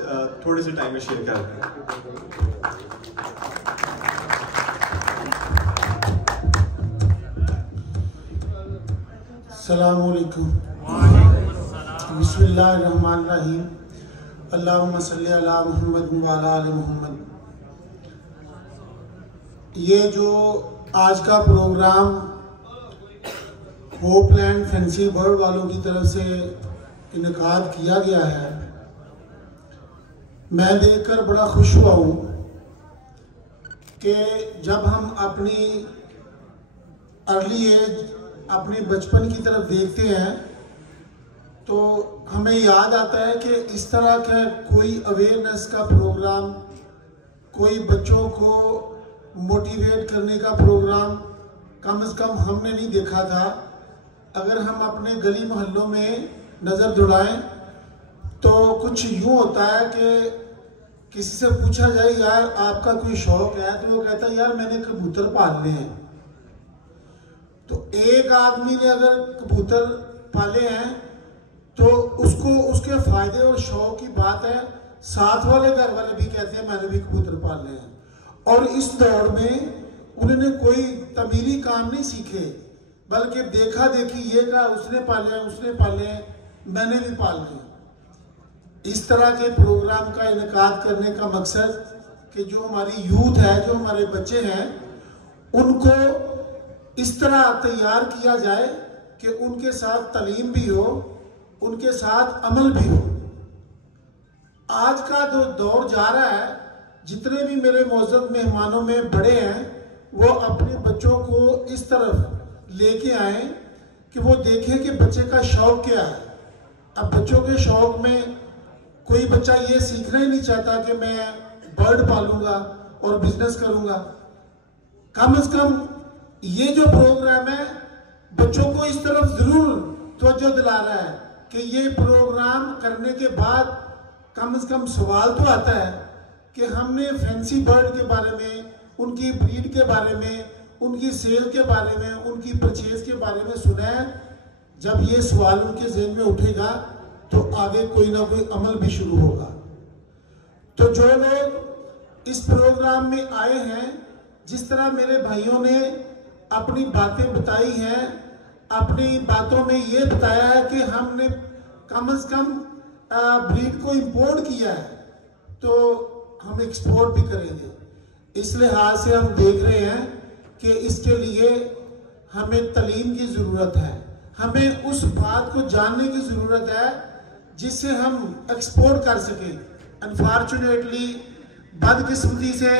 थोड़े से टाइम में शेयर कर दें। अस्सलामुअलैकुम बिस्मिल्लाहिर्रहमानिर्रहीम अल्लाहुम्मा सल्ली अला मुहम्मद व अला आलि मुहम्मद। ये जो आज का प्रोग्राम होपलैंड फैंसी बर्ड वालों की तरफ से इनकाद किया गया है, मैं देखकर बड़ा खुश हुआ हूँ कि जब हम अपनी अर्ली एज अपने बचपन की तरफ देखते हैं तो हमें याद आता है कि इस तरह का कोई अवेयरनेस का प्रोग्राम, कोई बच्चों को मोटिवेट करने का प्रोग्राम कम से कम हमने नहीं देखा था। अगर हम अपने गली मोहल्लों में नज़र दौड़ाएं तो कुछ यूँ होता है कि किसी से पूछा जाए यार आपका कोई शौक है, तो वो कहता है यार मैंने कबूतर पालने हैं। तो एक आदमी ने अगर कबूतर पाले हैं तो उसको उसके फायदे और शौक की बात है, साथ वाले घर वाले भी कहते हैं मैंने भी कबूतर पाले हैं। और इस दौर में उन्होंने कोई तमीरी काम नहीं सीखे, बल्कि देखा देखी ये कहा उसने पाले हैं, उसने पाले हैं, मैंने भी पाले हैं। इस तरह के प्रोग्राम का इनकाद करने का मकसद कि जो हमारी यूथ है, जो हमारे बच्चे हैं, उनको इस तरह तैयार किया जाए कि उनके साथ तालीम भी हो, उनके साथ अमल भी हो। आज का जो दौर जा रहा है, जितने भी मेरे मौजूद मेहमानों में बड़े हैं वो अपने बच्चों को इस तरफ लेके आए कि वो देखें कि बच्चे का शौक क्या है। अब बच्चों के शौक में कोई बच्चा ये सीखना ही नहीं चाहता कि मैं बर्ड पालूंगा और बिजनेस करूंगा। कम से कम ये जो प्रोग्राम है बच्चों को इस तरफ जरूर तवज्जो दिला रहा है कि ये प्रोग्राम करने के बाद कम से कम सवाल तो आता है कि हमने फैंसी बर्ड के बारे में, उनकी ब्रीड के बारे में, उनकी सेल के बारे में, उनकी परचेज के बारे में सुना है। जब ये सवाल उनके ज़हन में उठेगा तो आगे कोई ना कोई अमल भी शुरू होगा। तो जो लोग इस प्रोग्राम में आए हैं, जिस तरह मेरे भाइयों ने अपनी बातें बताई हैं, अपनी बातों में ये बताया है कि हमने कम से कम ब्रीड को इंपोर्ट किया है तो हम एक्सपोर्ट भी करेंगे। इस लिहाज से हम देख रहे हैं कि इसके लिए हमें तालीम की ज़रूरत है, हमें उस बात को जानने की ज़रूरत है जिससे हम एक्सपोर्ट कर सकें। अनफॉर्चुनेटली बदकिस्मती से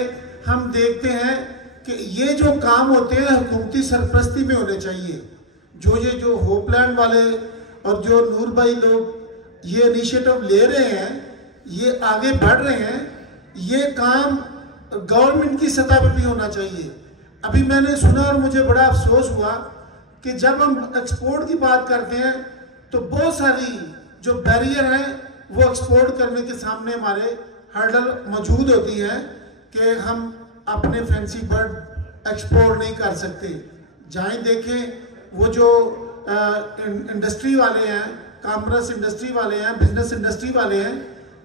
हम देखते हैं कि ये जो काम होते हैं हुकूमती सरपरस्ती में होने चाहिए। जो होपलैंड वाले और जो नूर भाई लोग ये इनिशिएटिव ले रहे हैं, ये आगे बढ़ रहे हैं, ये काम गवर्नमेंट की सतह पर भी होना चाहिए। अभी मैंने सुना और मुझे बड़ा अफसोस हुआ कि जब हम एक्सपोर्ट की बात करते हैं तो बहुत सारी जो बैरियर हैं वो एक्सपोर्ट करने के सामने हमारे हर्डल मौजूद होती है कि हम अपने फैंसी बर्ड एक्सपोर्ट नहीं कर सकते। जहाँ देखें वो जो इंडस्ट्री वाले हैं, कॉमर्स इंडस्ट्री वाले हैं, बिजनेस इंडस्ट्री वाले हैं,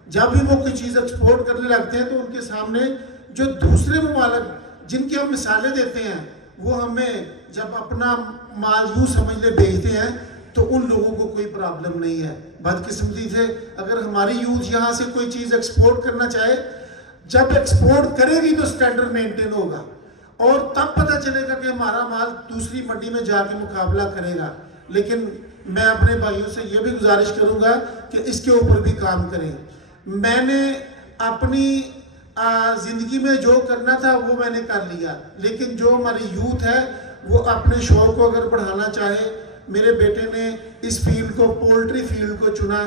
जब भी वो कोई चीज़ एक्सपोर्ट करने लगते हैं तो उनके सामने जो दूसरे ममालिक जिनकी हम मिसालें देते हैं वो हमें जब अपना माल यूँ समझ ले भेजते हैं तो उन लोगों को कोई प्रॉब्लम नहीं है। बदकिस्मती से अगर हमारी यूथ यहाँ से कोई चीज़ एक्सपोर्ट करना चाहे, जब एक्सपोर्ट करेगी तो स्टैंडर्ड मेंटेन होगा और तब पता चलेगा कि हमारा माल दूसरी मंडी में जाके मुकाबला करेगा। लेकिन मैं अपने भाइयों से ये भी गुजारिश करूँगा कि इसके ऊपर भी काम करें। मैंने अपनी ज़िंदगी में जो करना था वो मैंने कर लिया, लेकिन जो हमारी यूथ है वो अपने शौक़ को अगर बढ़ाना चाहे, मेरे बेटे ने इस फील्ड को, पोल्ट्री फील्ड को चुना,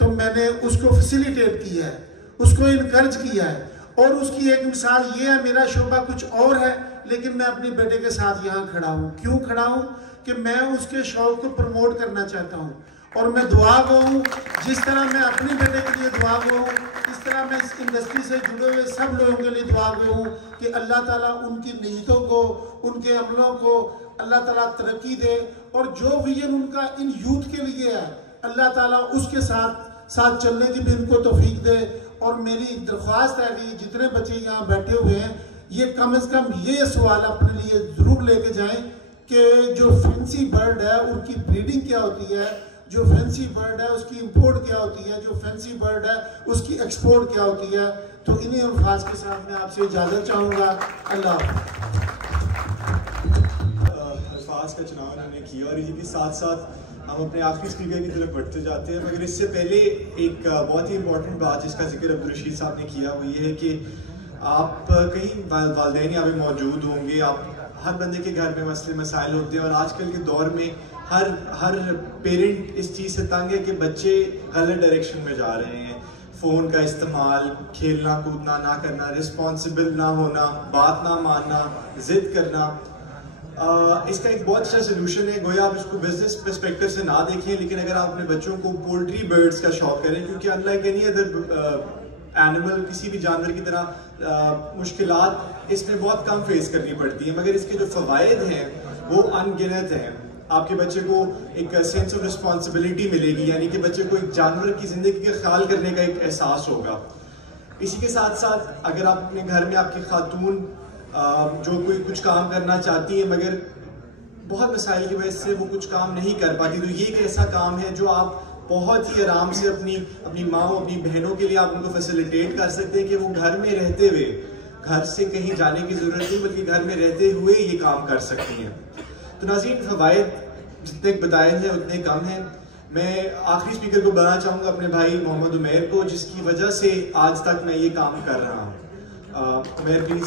तो मैंने उसको फैसिलिटेट किया है, उसको इनकरेज किया है। और उसकी एक मिसाल ये है, मेरा शोबा कुछ और है लेकिन मैं अपने बेटे के साथ यहाँ खड़ा हूँ। क्यों खड़ा हूँ? कि मैं उसके शौक़ को प्रमोट करना चाहता हूँ और मैं दुआ गो हूँ। जिस तरह मैं अपने बेटे के लिए दुआ गो हूँ, इस तरह मैं इस इंडस्ट्री से जुड़े हुए सब लोगों के लिए दुआ गो हूँ कि अल्लाह ताला उनकी नीयतों को, उनके अमलों को अल्लाह ताला तरक्की दे और जो विजन उनका इन यूथ के लिए है अल्लाह ताला उसके साथ चलने की भी उनको तौफीक दे। और मेरी दरख्वास्त है कि जितने बच्चे यहाँ बैठे हुए हैं ये कम से कम ये सवाल अपने लिए ज़रूर लेके जाएं कि जो फैंसी बर्ड है उनकी ब्रीडिंग क्या होती है, जो फैंसी बर्ड है उसकी इंपोर्ट क्या होती है, जो फैंसी बर्ड है उसकी एक्सपोर्ट क्या होती है। तो इन्हीं अल्फाज के साथ मैं आपसे इजाज़त चाहूँगा। अल्लाह। अल्फाज का चुनाव उन्होंने किया और इसी के साथ साथ हम अपने आखिरी स्पीकर की तरफ बढ़ते जाते हैं। मगर इससे पहले एक बहुत ही इंपॉर्टेंट बात जिसका जिक्र अब्दुल रशीद साहब ने किया वो ये है कि आप कई वालिदैन यहाँ पे मौजूद होंगे, आप हर बंदे के घर में मसले मसाइल होते हैं और आजकल के दौर में हर पेरेंट इस चीज़ से तंग है कि बच्चे गलत डायरेक्शन में जा रहे हैं। फ़ोन का इस्तेमाल, खेलना कूदना ना करना, रिस्पॉन्सिबल ना होना, बात ना मानना, ज़िद करना। इसका एक बहुत अच्छा सोल्यूशन है। गोया आप इसको बिजनेस पर्सपेक्टिव से ना देखें, लेकिन अगर आप अपने बच्चों को पोल्ट्री बर्ड्स का शौक करें, क्योंकि अनलाइक एनी अदर एनिमल, किसी भी जानवर की तरह मुश्किलात इसमें बहुत कम फेस करनी पड़ती हैं, मगर इसके जो फ़वाइद हैं वो अनगिनत हैं। आपके बच्चे को एक सेंस ऑफ रिस्पॉन्सिबिलिटी मिलेगी, यानी कि बच्चे को एक जानवर की ज़िंदगी का ख्याल करने का एक एहसास होगा। इसी के साथ साथ अगर आप अपने घर में आपकी खातून जो कोई कुछ काम करना चाहती है मगर बहुत मसाइल की वजह से वो कुछ काम नहीं कर पाती, तो ये एक ऐसा काम है जो आप बहुत ही आराम से अपनी माँ, अपनी बहनों के लिए आप उनको फैसिलिटेट कर सकते हैं कि वो घर में रहते हुए, घर से कहीं जाने की ज़रूरत नहीं बल्कि घर में रहते हुए ये काम कर सकती हैं। तो नाज़रीन, फ़वाइद जितने बताए हैं उतने कम हैं। मैं आखिरी स्पीकर को बुलाना चाहूँगा अपने भाई मोहम्मद उमैर को, जिसकी वजह से आज तक मैं ये काम कर रहा हूँ। उमैर प्लीज़।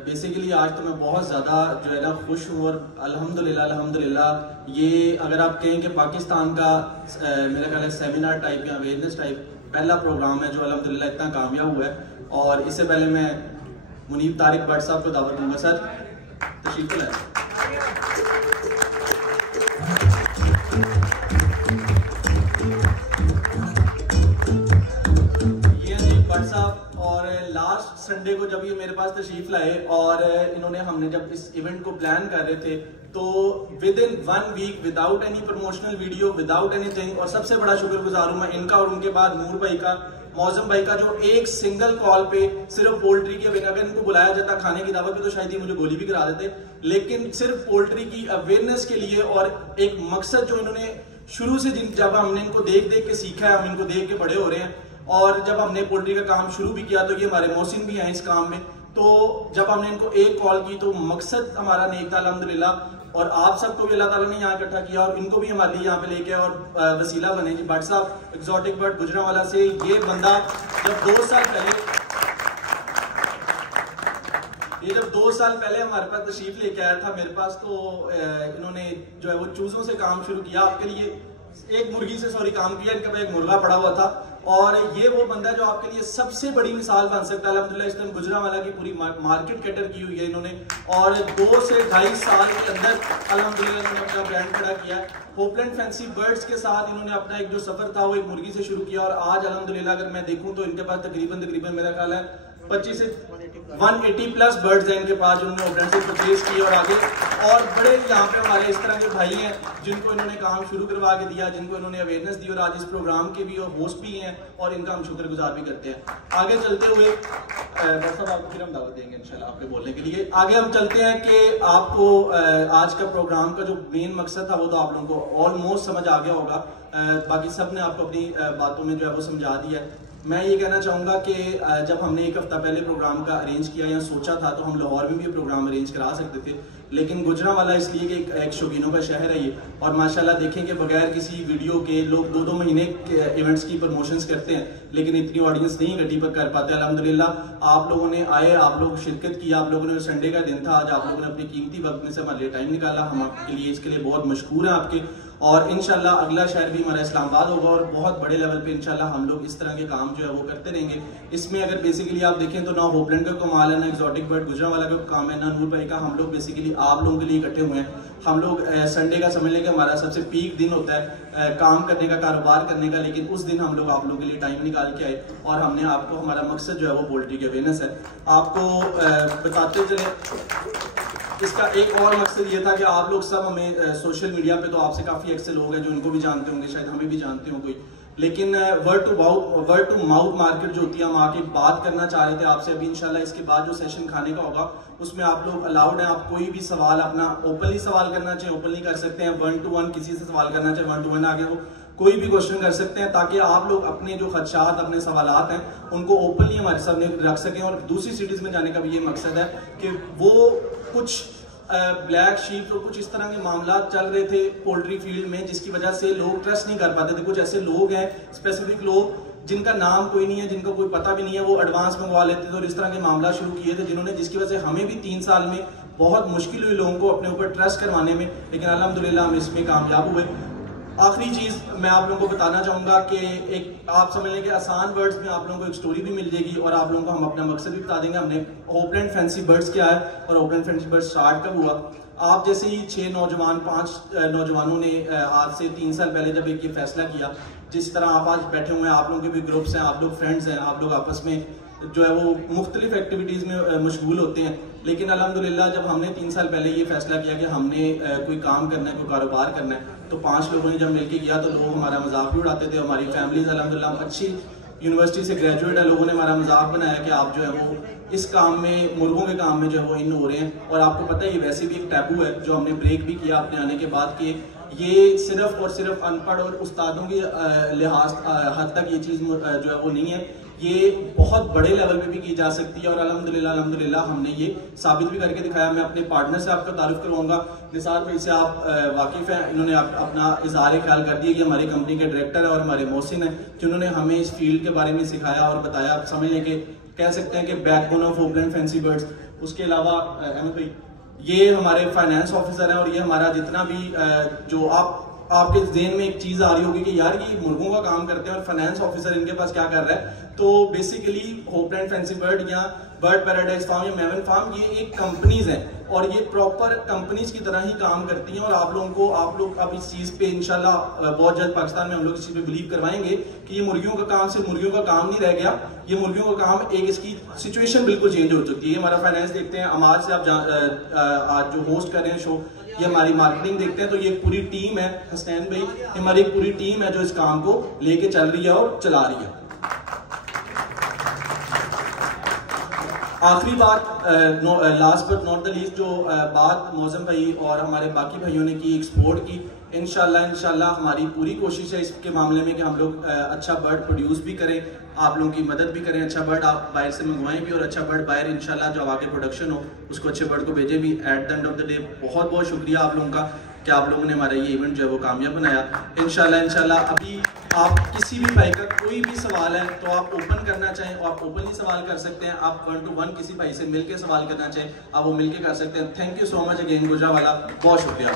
बेसिकली आज तो मैं बहुत ज़्यादा जो है ना खुश हूँ और अल्हम्दुलिल्लाह ये अगर आप कहें कि पाकिस्तान का मेरा ख्याल है सेमिनार टाइप या अवेयरनेस टाइप पहला प्रोग्राम है जो अल्हम्दुलिल्लाह इतना कामयाब हुआ है। और इससे पहले मैं मुनीब तारिक भट्ट साहब को दावत दूंगा। सर तशरीफ लाए। लास्ट संडे को जब ये मेरे पास तशरीफ लाए और हमने जब इस इवेंट को प्लान कर रहे थे तो within 1 week without any promotional video, without anything, और सबसे बड़ा शुक्रगुजार हूं मैं इनका और उनके बाद नूर भाई का, मौजम भाई का, जो एक सिंगल कॉल पे सिर्फ पोल्ट्री के, अगर इनको बुलाया जाता खाने की दावत पे तो शायद ही मुझे गोली भी करा देते, लेकिन सिर्फ पोल्ट्री की अवेयरनेस के लिए और एक मकसद जो इन्होंने शुरू से जब हमने इनको देख देख के सीखा है, हम इनको देख के बड़े हो रहे हैं और जब हमने पोल्ट्री का काम शुरू भी किया तो ये हमारे मोहसिन भी हैं इस काम में। तो जब हमने इनको एक कॉल की तो मकसद हमारा नेक था अल्हम्दुलिल्लाह, और आप सबको भी अल्लाह ताला ने यहाँ इकट्ठा किया और इनको भी हमारे लिए यहाँ पे लेके और वसीला बने जी भट्ट साहब, एक्सोटिक बर्ड गुजरांवाला से। ये बंदा जब 2 साल पहले हमारे पास तशरीफ लेके आया था मेरे पास, तो इन्होंने जो है वो चूजों से काम शुरू किया। आपके लिए एक मुर्गी से काम किया, इनका एक मुर्गा पड़ा हुआ था और ये वो बंदा जो आपके लिए सबसे बड़ी मिसाल बन सकता है। अल्हम्दुलिल्लाह इस टाइम गुजरांवाला की पूरी मार्केट कैटर की हुई है इन्होंने और 2 से 2.5 साल के अंदर अल्हम्दुलिल्लाह इन्होंने अपना ब्रांड खड़ा किया। होपलैंड फैंसी बर्ड्स के साथ इन्होंने अपना एक जो सफर था वो एक मुर्गी से शुरू किया और आज अल्हम्दुलिल्लाह अगर मैं देखूं तो इनके पास तकरीबन मेरा ख्याल है 25 से 180 प्लस बर्ड्स हैं इनके पास, जिन्होंने ओपन से परचेज की और आगे और बड़े यहाँ पे हमारे इस तरह के भाई हैं जिनको इन्होंने काम शुरू करवा के दिया, जिनको इन्होंने अवेयरनेस दी और आज इस प्रोग्राम के भी और होस्ट भी हैं और इनका हम शुक्रगुजार भी करते हैं। आगे चलते हुए साहब आपको फिर हम दावत देंगे इंशाल्लाह आपके बोलने के लिए। आगे हम चलते हैं कि आपको आज का प्रोग्राम का जो मेन मकसद था वो तो आप लोगों को ऑलमोस्ट समझ आ गया होगा, बाकी सब ने आपको अपनी बातों में जो है वो समझा दिया है। मैं ये कहना चाहूँगा कि जब हमने एक हफ्ता पहले प्रोग्राम का अरेंज किया या सोचा था तो हम लाहौर में भी प्रोग्राम अरेंज करा सकते थे, लेकिन गुजरांवाला इसलिए कि एक शौकीनों का शहर है ये, और माशाल्लाह देखें कि बगैर किसी वीडियो के लोग 2-2 महीने के इवेंट्स की प्रमोशंस करते हैं, लेकिन इतनी ऑडियंस नहीं इकट्ठी पर कर पाते। अल्हम्दुलिल्लाह आप लोगों ने आए, आप लोग शिरकत की, आप लोगों ने संडे का दिन था आज, आप लोगों ने अपनी कीमती वक्त में से हमारे लिए टाइम निकाला, हम आपके लिए इसके लिए बहुत मशकूर हैं आपके। और इंशाल्लाह अगला शहर भी हमारा इस्लामाबाद होगा और बहुत बड़े लेवल पे इंशाल्लाह हम लोग इस तरह के काम जो है वो करते रहेंगे। इसमें अगर बेसिकली आप देखें तो ना होपलैंड का कमाल है, ना एक्सोटिक बर्ड गुजरांवाला का काम है, ना नूर भाई का, हम लोग बेसिकली आप लोगों के लिए इकट्ठे हुए हैं। हम लोग संडे का समझ लें कि हमारा सबसे पीक दिन होता है काम करने का, कारोबार करने का, लेकिन उस दिन हम लोग आप लोगों के लिए टाइम निकाल के आए और हमने आपको, हमारा मकसद जो है वो पोल्ट्री की अवेयरनेस है, आपको बताते चले। इसका एक और मकसद ये था कि आप लोग सब हमें सोशल मीडिया पे तो आपसे काफ़ी एक्सेल लोग हैं जो इनको भी जानते होंगे, शायद हमें भी जानते हो कोई, लेकिन वर्ड टू माउथ मार्केट जो होती है हम आके बात करना चाह रहे थे आपसे। अभी इंशाल्लाह इसके बाद जो सेशन खाने का होगा उसमें आप लोग अलाउड हैं, आप कोई भी सवाल अपना ओपनली सवाल करना चाहे ओपनली कर सकते हैं, 1-to-1 किसी से सवाल करना चाहे 1-to-1 आगे वो कोई भी क्वेश्चन कर सकते हैं, ताकि आप लोग अपने जो खदशात, अपने सवालात हैं उनको ओपनली हमारे सामने रख सकें। और दूसरी सिटीज़ में जाने का भी ये मकसद है कि वो कुछ ब्लैक शीप और कुछ इस तरह के मामला चल रहे थे पोल्ट्री फील्ड में जिसकी वजह से लोग ट्रस्ट नहीं कर पाते थे। कुछ ऐसे लोग हैं, स्पेसिफिक लोग जिनका नाम कोई नहीं है, जिनको कोई पता भी नहीं है, वो एडवांस मंगवा लेते थे और इस तरह के मामला शुरू किए थे, जिन्होंने जिसकी वजह से हमें भी 3 साल में बहुत मुश्किल हुई लोगों को अपने ऊपर ट्रस्ट करवाने में, लेकिन अल्हम्दुलिल्लाह हम इसमें कामयाब हुए। आखिरी चीज़ मैं आप लोगों को बताना चाहूँगा कि एक आप समझ लें कि आसान वर्ड्स में आप लोगों को एक स्टोरी भी मिल जाएगी और आप लोगों को हम अपना मकसद भी बता देंगे। हमने ओपलैंड फैंसी बर्ड्स क्या है और ओपलैंड फैंसी बर्ड्स स्टार्ट कब हुआ। आप जैसे ही 5 नौजवानों ने आज से 3 साल पहले जब एक ये फैसला किया, जिस तरह आप आज बैठे हुए हैं, आप लोगों के भी ग्रुप्स हैं, आप लोग फ्रेंड्स हैं, आप लोग आपस में जो है वो मुख्तलिफ एक्टिविटीज़ में मशगूल होते हैं, लेकिन अल्हम्दुलिल्लाह जब हमने 3 साल पहले ये फैसला किया कि हमने कोई काम करना है, कोई कारोबार करना है, तो 5 लोगों ने जब मिलकर किया तो लोग हमारा मजाक भी उड़ाते थे। हमारी फैमिलीज अल्हम्दुलिल्लाह अच्छी यूनिवर्सिटी से ग्रेजुएट है, लोगों ने हमारा मजाक बनाया कि आप जो है वो इस काम में, मुर्गों के काम में जो है वो इन हो रहे हैं। और आपको पता है ये वैसे भी एक टैबू है जो हमने ब्रेक भी किया अपने आने के बाद कि ये सिर्फ और सिर्फ अनपढ़ और उस्तादों की लिहाज हद तक ये चीज़ जो है वो नहीं है, ये बहुत बड़े लेवल पे भी की जा सकती है। और अल्हम्दुलिल्लाह हमने ये साबित भी करके दिखाया। मैं अपने पार्टनर से आपका तारुफ करवाऊंगा, निसार भाई से आप वाकिफ़ हैं, इन्होंने अपना इज़हार ख्याल कर दिया कि हमारी कंपनी के डायरेक्टर है और हमारे मोहसिन हैं जिन्होंने हमें इस फील्ड के बारे में सिखाया और बताया। आप समझ लें कि कह सकते हैं कि बैकबोन ऑफ ओपलैंड फैंसी बर्ड्स। उसके अलावा अहमद भाई ये हमारे फाइनेंस ऑफिसर हैं और ये हमारा जितना भी जो आपके ज़हन में एक चीज़ आ रही होगी कि यार ये मुर्गों का काम करते हैं और फाइनेंस ऑफिसर इनके पास क्या कर रहा है, तो बेसिकली होपलैंड फैंसी बर्ड या बर्ड पैराडाइज फार्म या मेवन फार्म ये एक कंपनीज हैं और ये प्रॉपर कंपनीज की तरह ही काम करती हैं। और आप लोग अब इस चीज़ पे इंशाल्लाह बहुत जल्द पाकिस्तान में हम लोग इस चीज़ पे बिलीव करवाएंगे कि ये मुर्गियों का काम सिर्फ मुर्गियों का काम नहीं रह गया, ये मुर्गियों का काम एक इसकी सिचुएशन बिल्कुल चेंज हो चुकी है। हमारा फाइनेंस देखते हैं, अमाज से आप आज जो होस्ट कर रहे हैं शो, ये हमारी मार्केटिंग देखते हैं, तो ये पूरी टीम है, हसनैन भाई हमारी एक पूरी टीम है जो इस काम को लेके चल रही है और चला रही है। आखिरी बात last but not the least, जो बात मौजम भाई और हमारे बाकी भाइयों ने की एक्सपोर्ट की, इंशाल्लाह हमारी पूरी कोशिश है इसके मामले में कि हम लोग अच्छा बर्ड प्रोड्यूस भी करें, आप लोगों की मदद भी करें, अच्छा बर्ड आप बाहर से मंगवाएं भी और अच्छा बर्ड बाहर इंशाल्लाह जो आगे प्रोडक्शन हो उसको अच्छे बर्ड को भेजें भी। At the end of the day बहुत बहुत शुक्रिया आप लोगों का कि आप लोगों ने हमारा ये इवेंट जो है वो कामयाब बनाया। इंशाल्लाह अभी आप किसी भी भाई का कोई भी सवाल है तो आप ओपन करना चाहें और आप ओपनली सवाल कर सकते हैं। आप 1-to-1 किसी भाई से मिलके सवाल करना चाहें आप वो मिलके कर सकते हैं। Thank you so much again Gujranwala, बहुत शुक्रिया।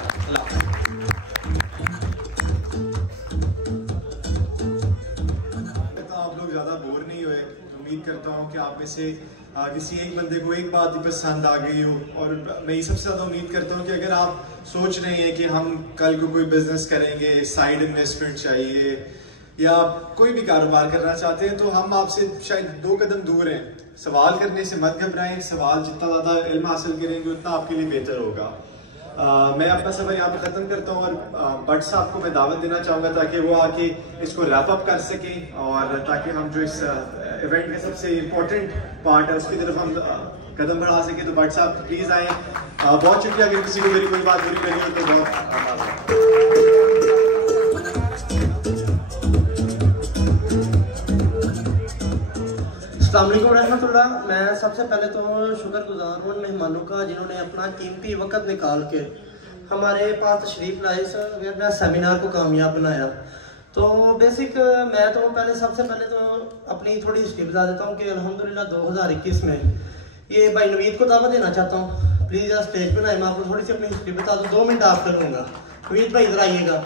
आप लोग ज़्यादा बोर नहीं हुए, उम्मीद करता हूँ कि आप में से किसी एक बंदे को एक बात भी पसंद आ गई हो। और मैं ये सबसे ज़्यादा उम्मीद करता हूँ कि अगर आप सोच रहे हैं कि हम कल को कोई बिजनेस करेंगे, साइड इन्वेस्टमेंट चाहिए, या कोई भी कारोबार करना चाहते हैं, तो हम आपसे शायद 2 कदम दूर हैं। सवाल करने से मत घबराएं, सवाल जितना ज़्यादा इल्म हासिल करेंगे उतना आपके लिए बेहतर होगा। मैं अपना सफ़र यहाँ पे ख़त्म करता हूँ और भट्ट साहब को मैं दावत देना चाहूँगा ताकि वो आके इसको रैप अप कर सकें और ताकि हम जो इस इवेंट का सबसे इम्पोर्टेंट पार्ट है उसकी तरफ हम कदम बढ़ा सकें। तो भट्ट साहब प्लीज़ आएँ। बहुत शुक्रिया। अगर किसी को मेरी कोई बात बुरी लगी हो तो बहुत अस्सलाम वालेकुम रहमतुल्लाह। मैं सबसे पहले तो शुक्रगुजार हूँ उन मेहमानों का जिन्होंने अपना कीमती वक्त निकाल के हमारे पास तशरीफ़ लाए, अपना सेमिनार को कामयाब बनाया। तो बेसिक मैं तो पहले सबसे पहले तो अपनी थोड़ी हिस्ट्री बता देता हूँ कि अल्हम्दुलिल्लाह 2021 में ये भाई नवीद को दावत देना चाहता हूँ। प्लीज़ स्टेज पर आए, मैं आपको थोड़ी सी अपनी हिस्ट्री बता दूँ। 2 मिनट आप करूँगा। नवीद भाई इधर आइएगा।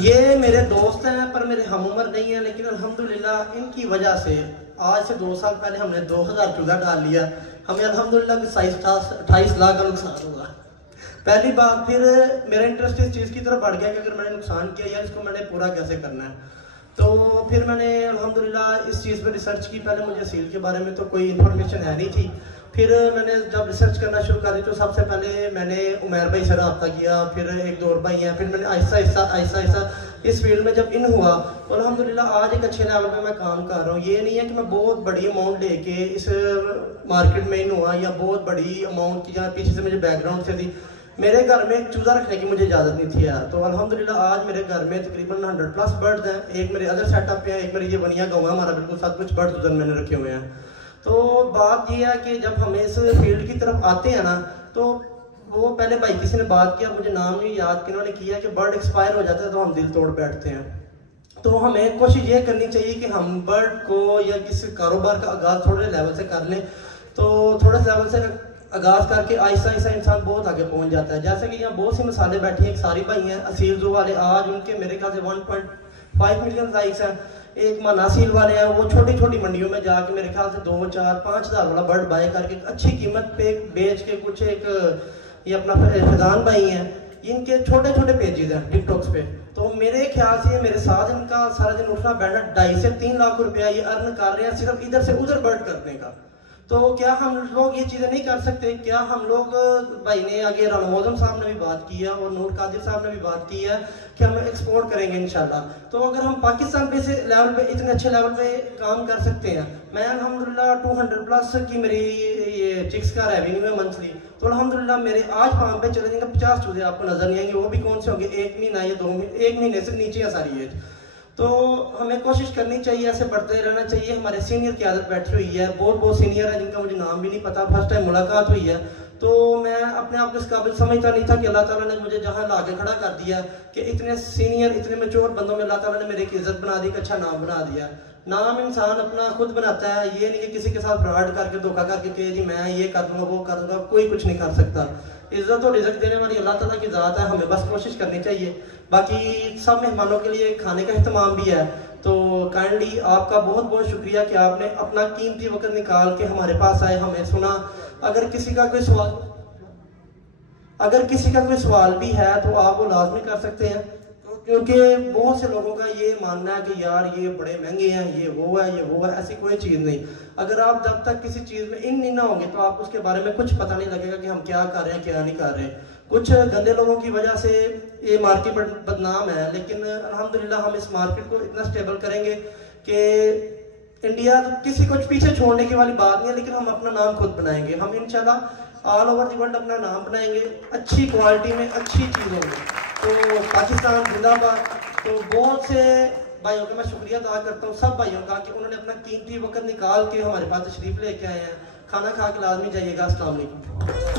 ये मेरे दोस्त हैं पर मेरे हम उम्र नहीं है, लेकिन अल्हम्दुलिल्लाह इनकी वजह से आज से 2 साल पहले हमने 2000 चूल्हा डाल लिया। हमें अल्हम्दुलिल्लाह 28 लाख का नुकसान हुआ। पहली बात, फिर मेरा इंटरेस्ट इस चीज़ की तरफ बढ़ गया कि अगर मैंने नुकसान किया यार इसको मैंने पूरा कैसे करना है। तो फिर मैंने अल्हम्दुलिल्लाह इस चीज़ पर रिसर्च की। पहले मुझे सील के बारे में तो कोई इन्फॉर्मेशन है नहीं थी। फिर मैंने जब रिसर्च करना शुरू कर दी तो सबसे पहले मैंने उमैर भाई से रब्ता किया, फिर एक दो और भाई हैं, फिर मैंने आहिस्ता आहिस्ता इस फील्ड में जब इन हुआ तो अल्हम्दुलिल्लाह आज एक अच्छे लेवल पे मैं काम कर रहा हूँ। ये नहीं है कि मैं बहुत बड़ी अमाउंट लेके इस मार्केट में इन हुआ या बहुत बड़ी अमाउंट की, या पीछे से मुझे बैकग्राउंड से थी। मेरे घर में चूजा रखने की मुझे इजाज़त नहीं थी यार। तो अल्हम्दुलिल्लाह आज मेरे घर में तकरीबन 100+ बर्ड्स हैं। एक मेरे अदर सेटअप पे है, एक मेरी ये बनिया गाँव है हमारा, बिल्कुल सब कुछ बर्ड्स उधर मैंने रखे हुए हैं। तो बात ये है कि जब हम इस फील्ड की तरफ आते हैं ना, तो वो पहले भाई किसी ने बात किया, मुझे नाम नहीं याद कि उन्होंने किया कि बर्ड एक्सपायर हो जाता है तो हम दिल तोड़ बैठते हैं। तो हमें कोशिश ये करनी चाहिए कि हम बर्ड को या किसी कारोबार का आगाज़ थोड़े लेवल से कर लें। तो थोड़े लेवल से आगाज़ करके आहिस्ता आहिस्ता इंसान बहुत आगे पहुंच जाता है। जैसे कि यहाँ बहुत सी मिसालें बैठी हैं। एक सारी भाई हैं असील जू वाले, आज उनके मेरे ख्याल से 1.5 मिलियन लाइक्स हैं। एक मनासील वाले हैं, वो छोटी छोटी मंडियों में जाके मेरे ख्याल से 2, 4, 5 हज़ार वाला बर्ड बाय करके अच्छी कीमत पे बेच के कुछ एक ये अपना फैजान भाई हैं, इनके छोटे छोटे पेजेस हैं टिकटॉक्स पे। तो मेरे ख्याल से मेरे साथ इनका सारा दिन उठना बैठना 2.5 से 3 लाख रुपया ये अर्न कर रहे हैं सिर्फ इधर से उधर बर्ड करने का। तो क्या हम लोग ये चीज़ें नहीं कर सकते? क्या हम लोग, भाई ने आगे राना मौजम साहब ने भी बात की है और नूर कादिर साहब ने भी बात की है कि हम एक्सपोर्ट करेंगे इंशाल्लाह। तो अगर हम पाकिस्तान पे से लेवल पे इतने अच्छे लेवल पे काम कर सकते हैं, मैं अल्हम्दुलिल्लाह 200+ की मेरी ये चिक्स का रेवेन्यू है मंथली। तो अल्हम्दुलिल्लाह मेरे आज फार्म पे चले जाएंगे 50 चूजे, आपको नजर नहीं आएंगे। वो भी कौन से होंगे? 1 महीना या 2 महीने, 1 महीने से नीचे है सारी एज। तो हमें कोशिश करनी चाहिए, ऐसे बढ़ते रहना चाहिए। हमारे सीनियर की आदत बैठी हुई है, बहुत सीनियर है जिनका मुझे नाम भी नहीं पता, फर्स्ट टाइम मुलाकात हुई है। तो मैं अपने आप को इस काबिल समझता नहीं था कि अल्लाह ताला ने मुझे जहाँ ला के खड़ा कर दिया कि इतने सीनियर इतने मैच्योर बंदों में अल्लाह ताला ने मेरी एक इज्जत बना दी, अच्छा नाम बना दिया। नाम इंसान अपना खुद बनाता है, ये नहीं कि किसी के साथ फ्रॉड करके धोखा करके कि जी मैं ये कर दूंगा वो कर दूंगा, कोई कुछ नहीं कर सकता। इज्जत और रिज़्क देने वाली अल्लाह ताला की ज़ात है, हमें बस कोशिश करनी चाहिए। बाकी सब मेहमानों के लिए खाने का अहतमाम भी है। तो काइंडली आपका बहुत बहुत शुक्रिया कि आपने अपना कीमती वक्त निकाल के हमारे पास आए, हमें सुना। अगर किसी का कोई सवाल भी है तो आप वो लाजमी कर सकते हैं, क्योंकि बहुत से लोगों का ये मानना है कि यार ये बड़े महंगे हैं, ये वो है। ऐसी कोई चीज़ नहीं। अगर आप जब तक किसी चीज़ में इन नहीं ना होंगे तो आप उसके बारे में कुछ पता नहीं लगेगा कि हम क्या कर रहे हैं क्या नहीं कर रहे। कुछ गंदे लोगों की वजह से ये मार्केट बदनाम है, लेकिन अल्हम्दुलिल्लाह हम इस मार्केट को इतना स्टेबल करेंगे कि इंडिया किसी को पीछे छोड़ने की वाली बात नहीं है, लेकिन हम अपना नाम खुद बनाएंगे। हम इंशाल्लाह ऑल ओवर द वर्ल्ड अपना नाम बनाएंगे, अच्छी क्वालिटी में अच्छी चीज़ों में। तो पाकिस्तान जिंदाबाद। तो बहुत से भाइयों का मैं शुक्रिया अदा करता हूँ, सब भाइयों का, कि उन्होंने अपना कीमती वक्त निकाल के हमारे पास तशरीफ लेके आए हैं। खाना खा के लाजमी जाइएगा। अस्सलाम वालेकुम।